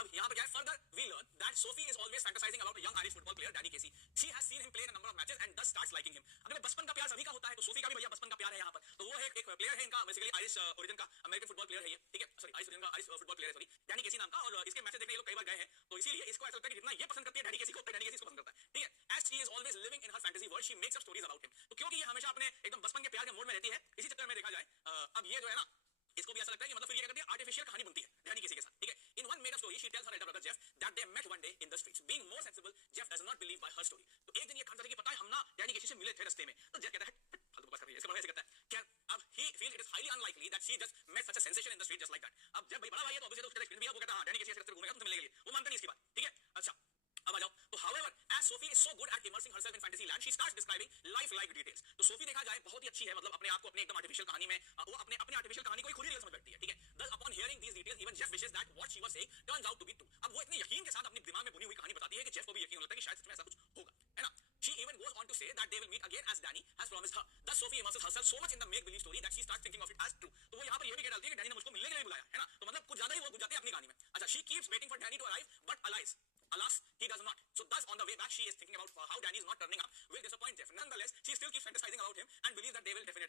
अब यहाँ पर क्या है, further we learn that Sophie is always fantasizing about a young Irish football player Danny Casey. She has seen him play in a number of matches and thus starts liking him. अगर बचपन का प्यार सभी का होता है, तो Sophie का भी भैया बचपन का प्यार है यहाँ पर. तो वो है एक प्लेयर है इनका, बेसिकली आयरिश ओरिजिन का अमेरिकन फुटबॉल प्लेयर है ये. ठीक है, सॉरी आयरिश ओरिजिन का आयरिश फुटबॉल प्लेयर है, सॉरी, डैनी केसी नाम का, और इसके मैचेस देखने ये लोग कई बार गए हैं, तो इसीलिए इसको ऐसा लगता है कि जितना ये पसंद करती है डैनी केसी को, उतना डैनी केसी इसको पसंद करता है. ठीक है, as she is always living in her fantasy world, she makes up stories about him. तो क्योंकि ये हमेशा अपने एकदम बचपन के प्यार के मोड में रहती है, इसी चक्कर में देखा जाए अब ये जो है ना, इसको भी ऐसा लगता है कि मतलब फिर ये क्या करती है, आर्टिफिशियल कहानी बुनती है डैनी केसी के साथ. ठीक है, in one made up story she tells her elder brother Jeff that they met one day in the streets. Being more sensible, Jeff does not believe by her story. तो एक दिन ये खान कि पता है हम ना डैनी केसी से मिले थे रास्ते में, तो जेफ कहता है फालतू बकवास कर रही है, इसके बारे में ऐसे कहता है क्या. अब he feels it is highly unlikely that she just met such a sensation in the street just like that. अब जब भाई बड़ा भाई है तो ऑब्वियसली उसका एक्सपीरियंस भी है, वो कहता है हां डैनी केसी ऐसे रास्ते घूमेगा तुमसे मिलने के लिए, वो मानता नहीं इसकी बात. ठीक है, अच्छा अब आ जाओ. तो however, as Sophie is so good at immersing herself in fantasy land, she starts describing life-like details. तो सोफी देखा जाए बहुत ही अच्छी है, मतलब अपने आप को अपने एकदम आर्टिफिशियल कहानी में, वो अपने आर्टिफिशियल कहानी को ही खुद ही रियल समझ बैठती है. ठीक है, thus upon hearing these details, even Jeff wishes that what she was saying turns out to be true. अब वो इतने यकीन के साथ अपने दिमाग में बुनी हुई कहानी बताती है कि जेफ को भी यकीन होता है कि शायद सच में ऐसा कुछ होगा, है ना. She even goes on to say that they will meet again as Danny has promised her. Thus Sophie immerses herself so much in the make-believe story that she starts thinking of it as true. तो वो यहाँ पर ये भी कह डालती है कि डैनी ने मुझको मिलने के लिए बुलाया, है ना, तो मतलब कुछ ज्यादा ही वो बुझ जाती है अपनी कहानी में. अच्छा, she keeps waiting for Danny to arrive, but alas, he does not. So thus on the way back she is thinking about how Danny is not turning up will disappoint Jeff. Nonetheless, she still keeps fantasizing about him and believes that they will definitely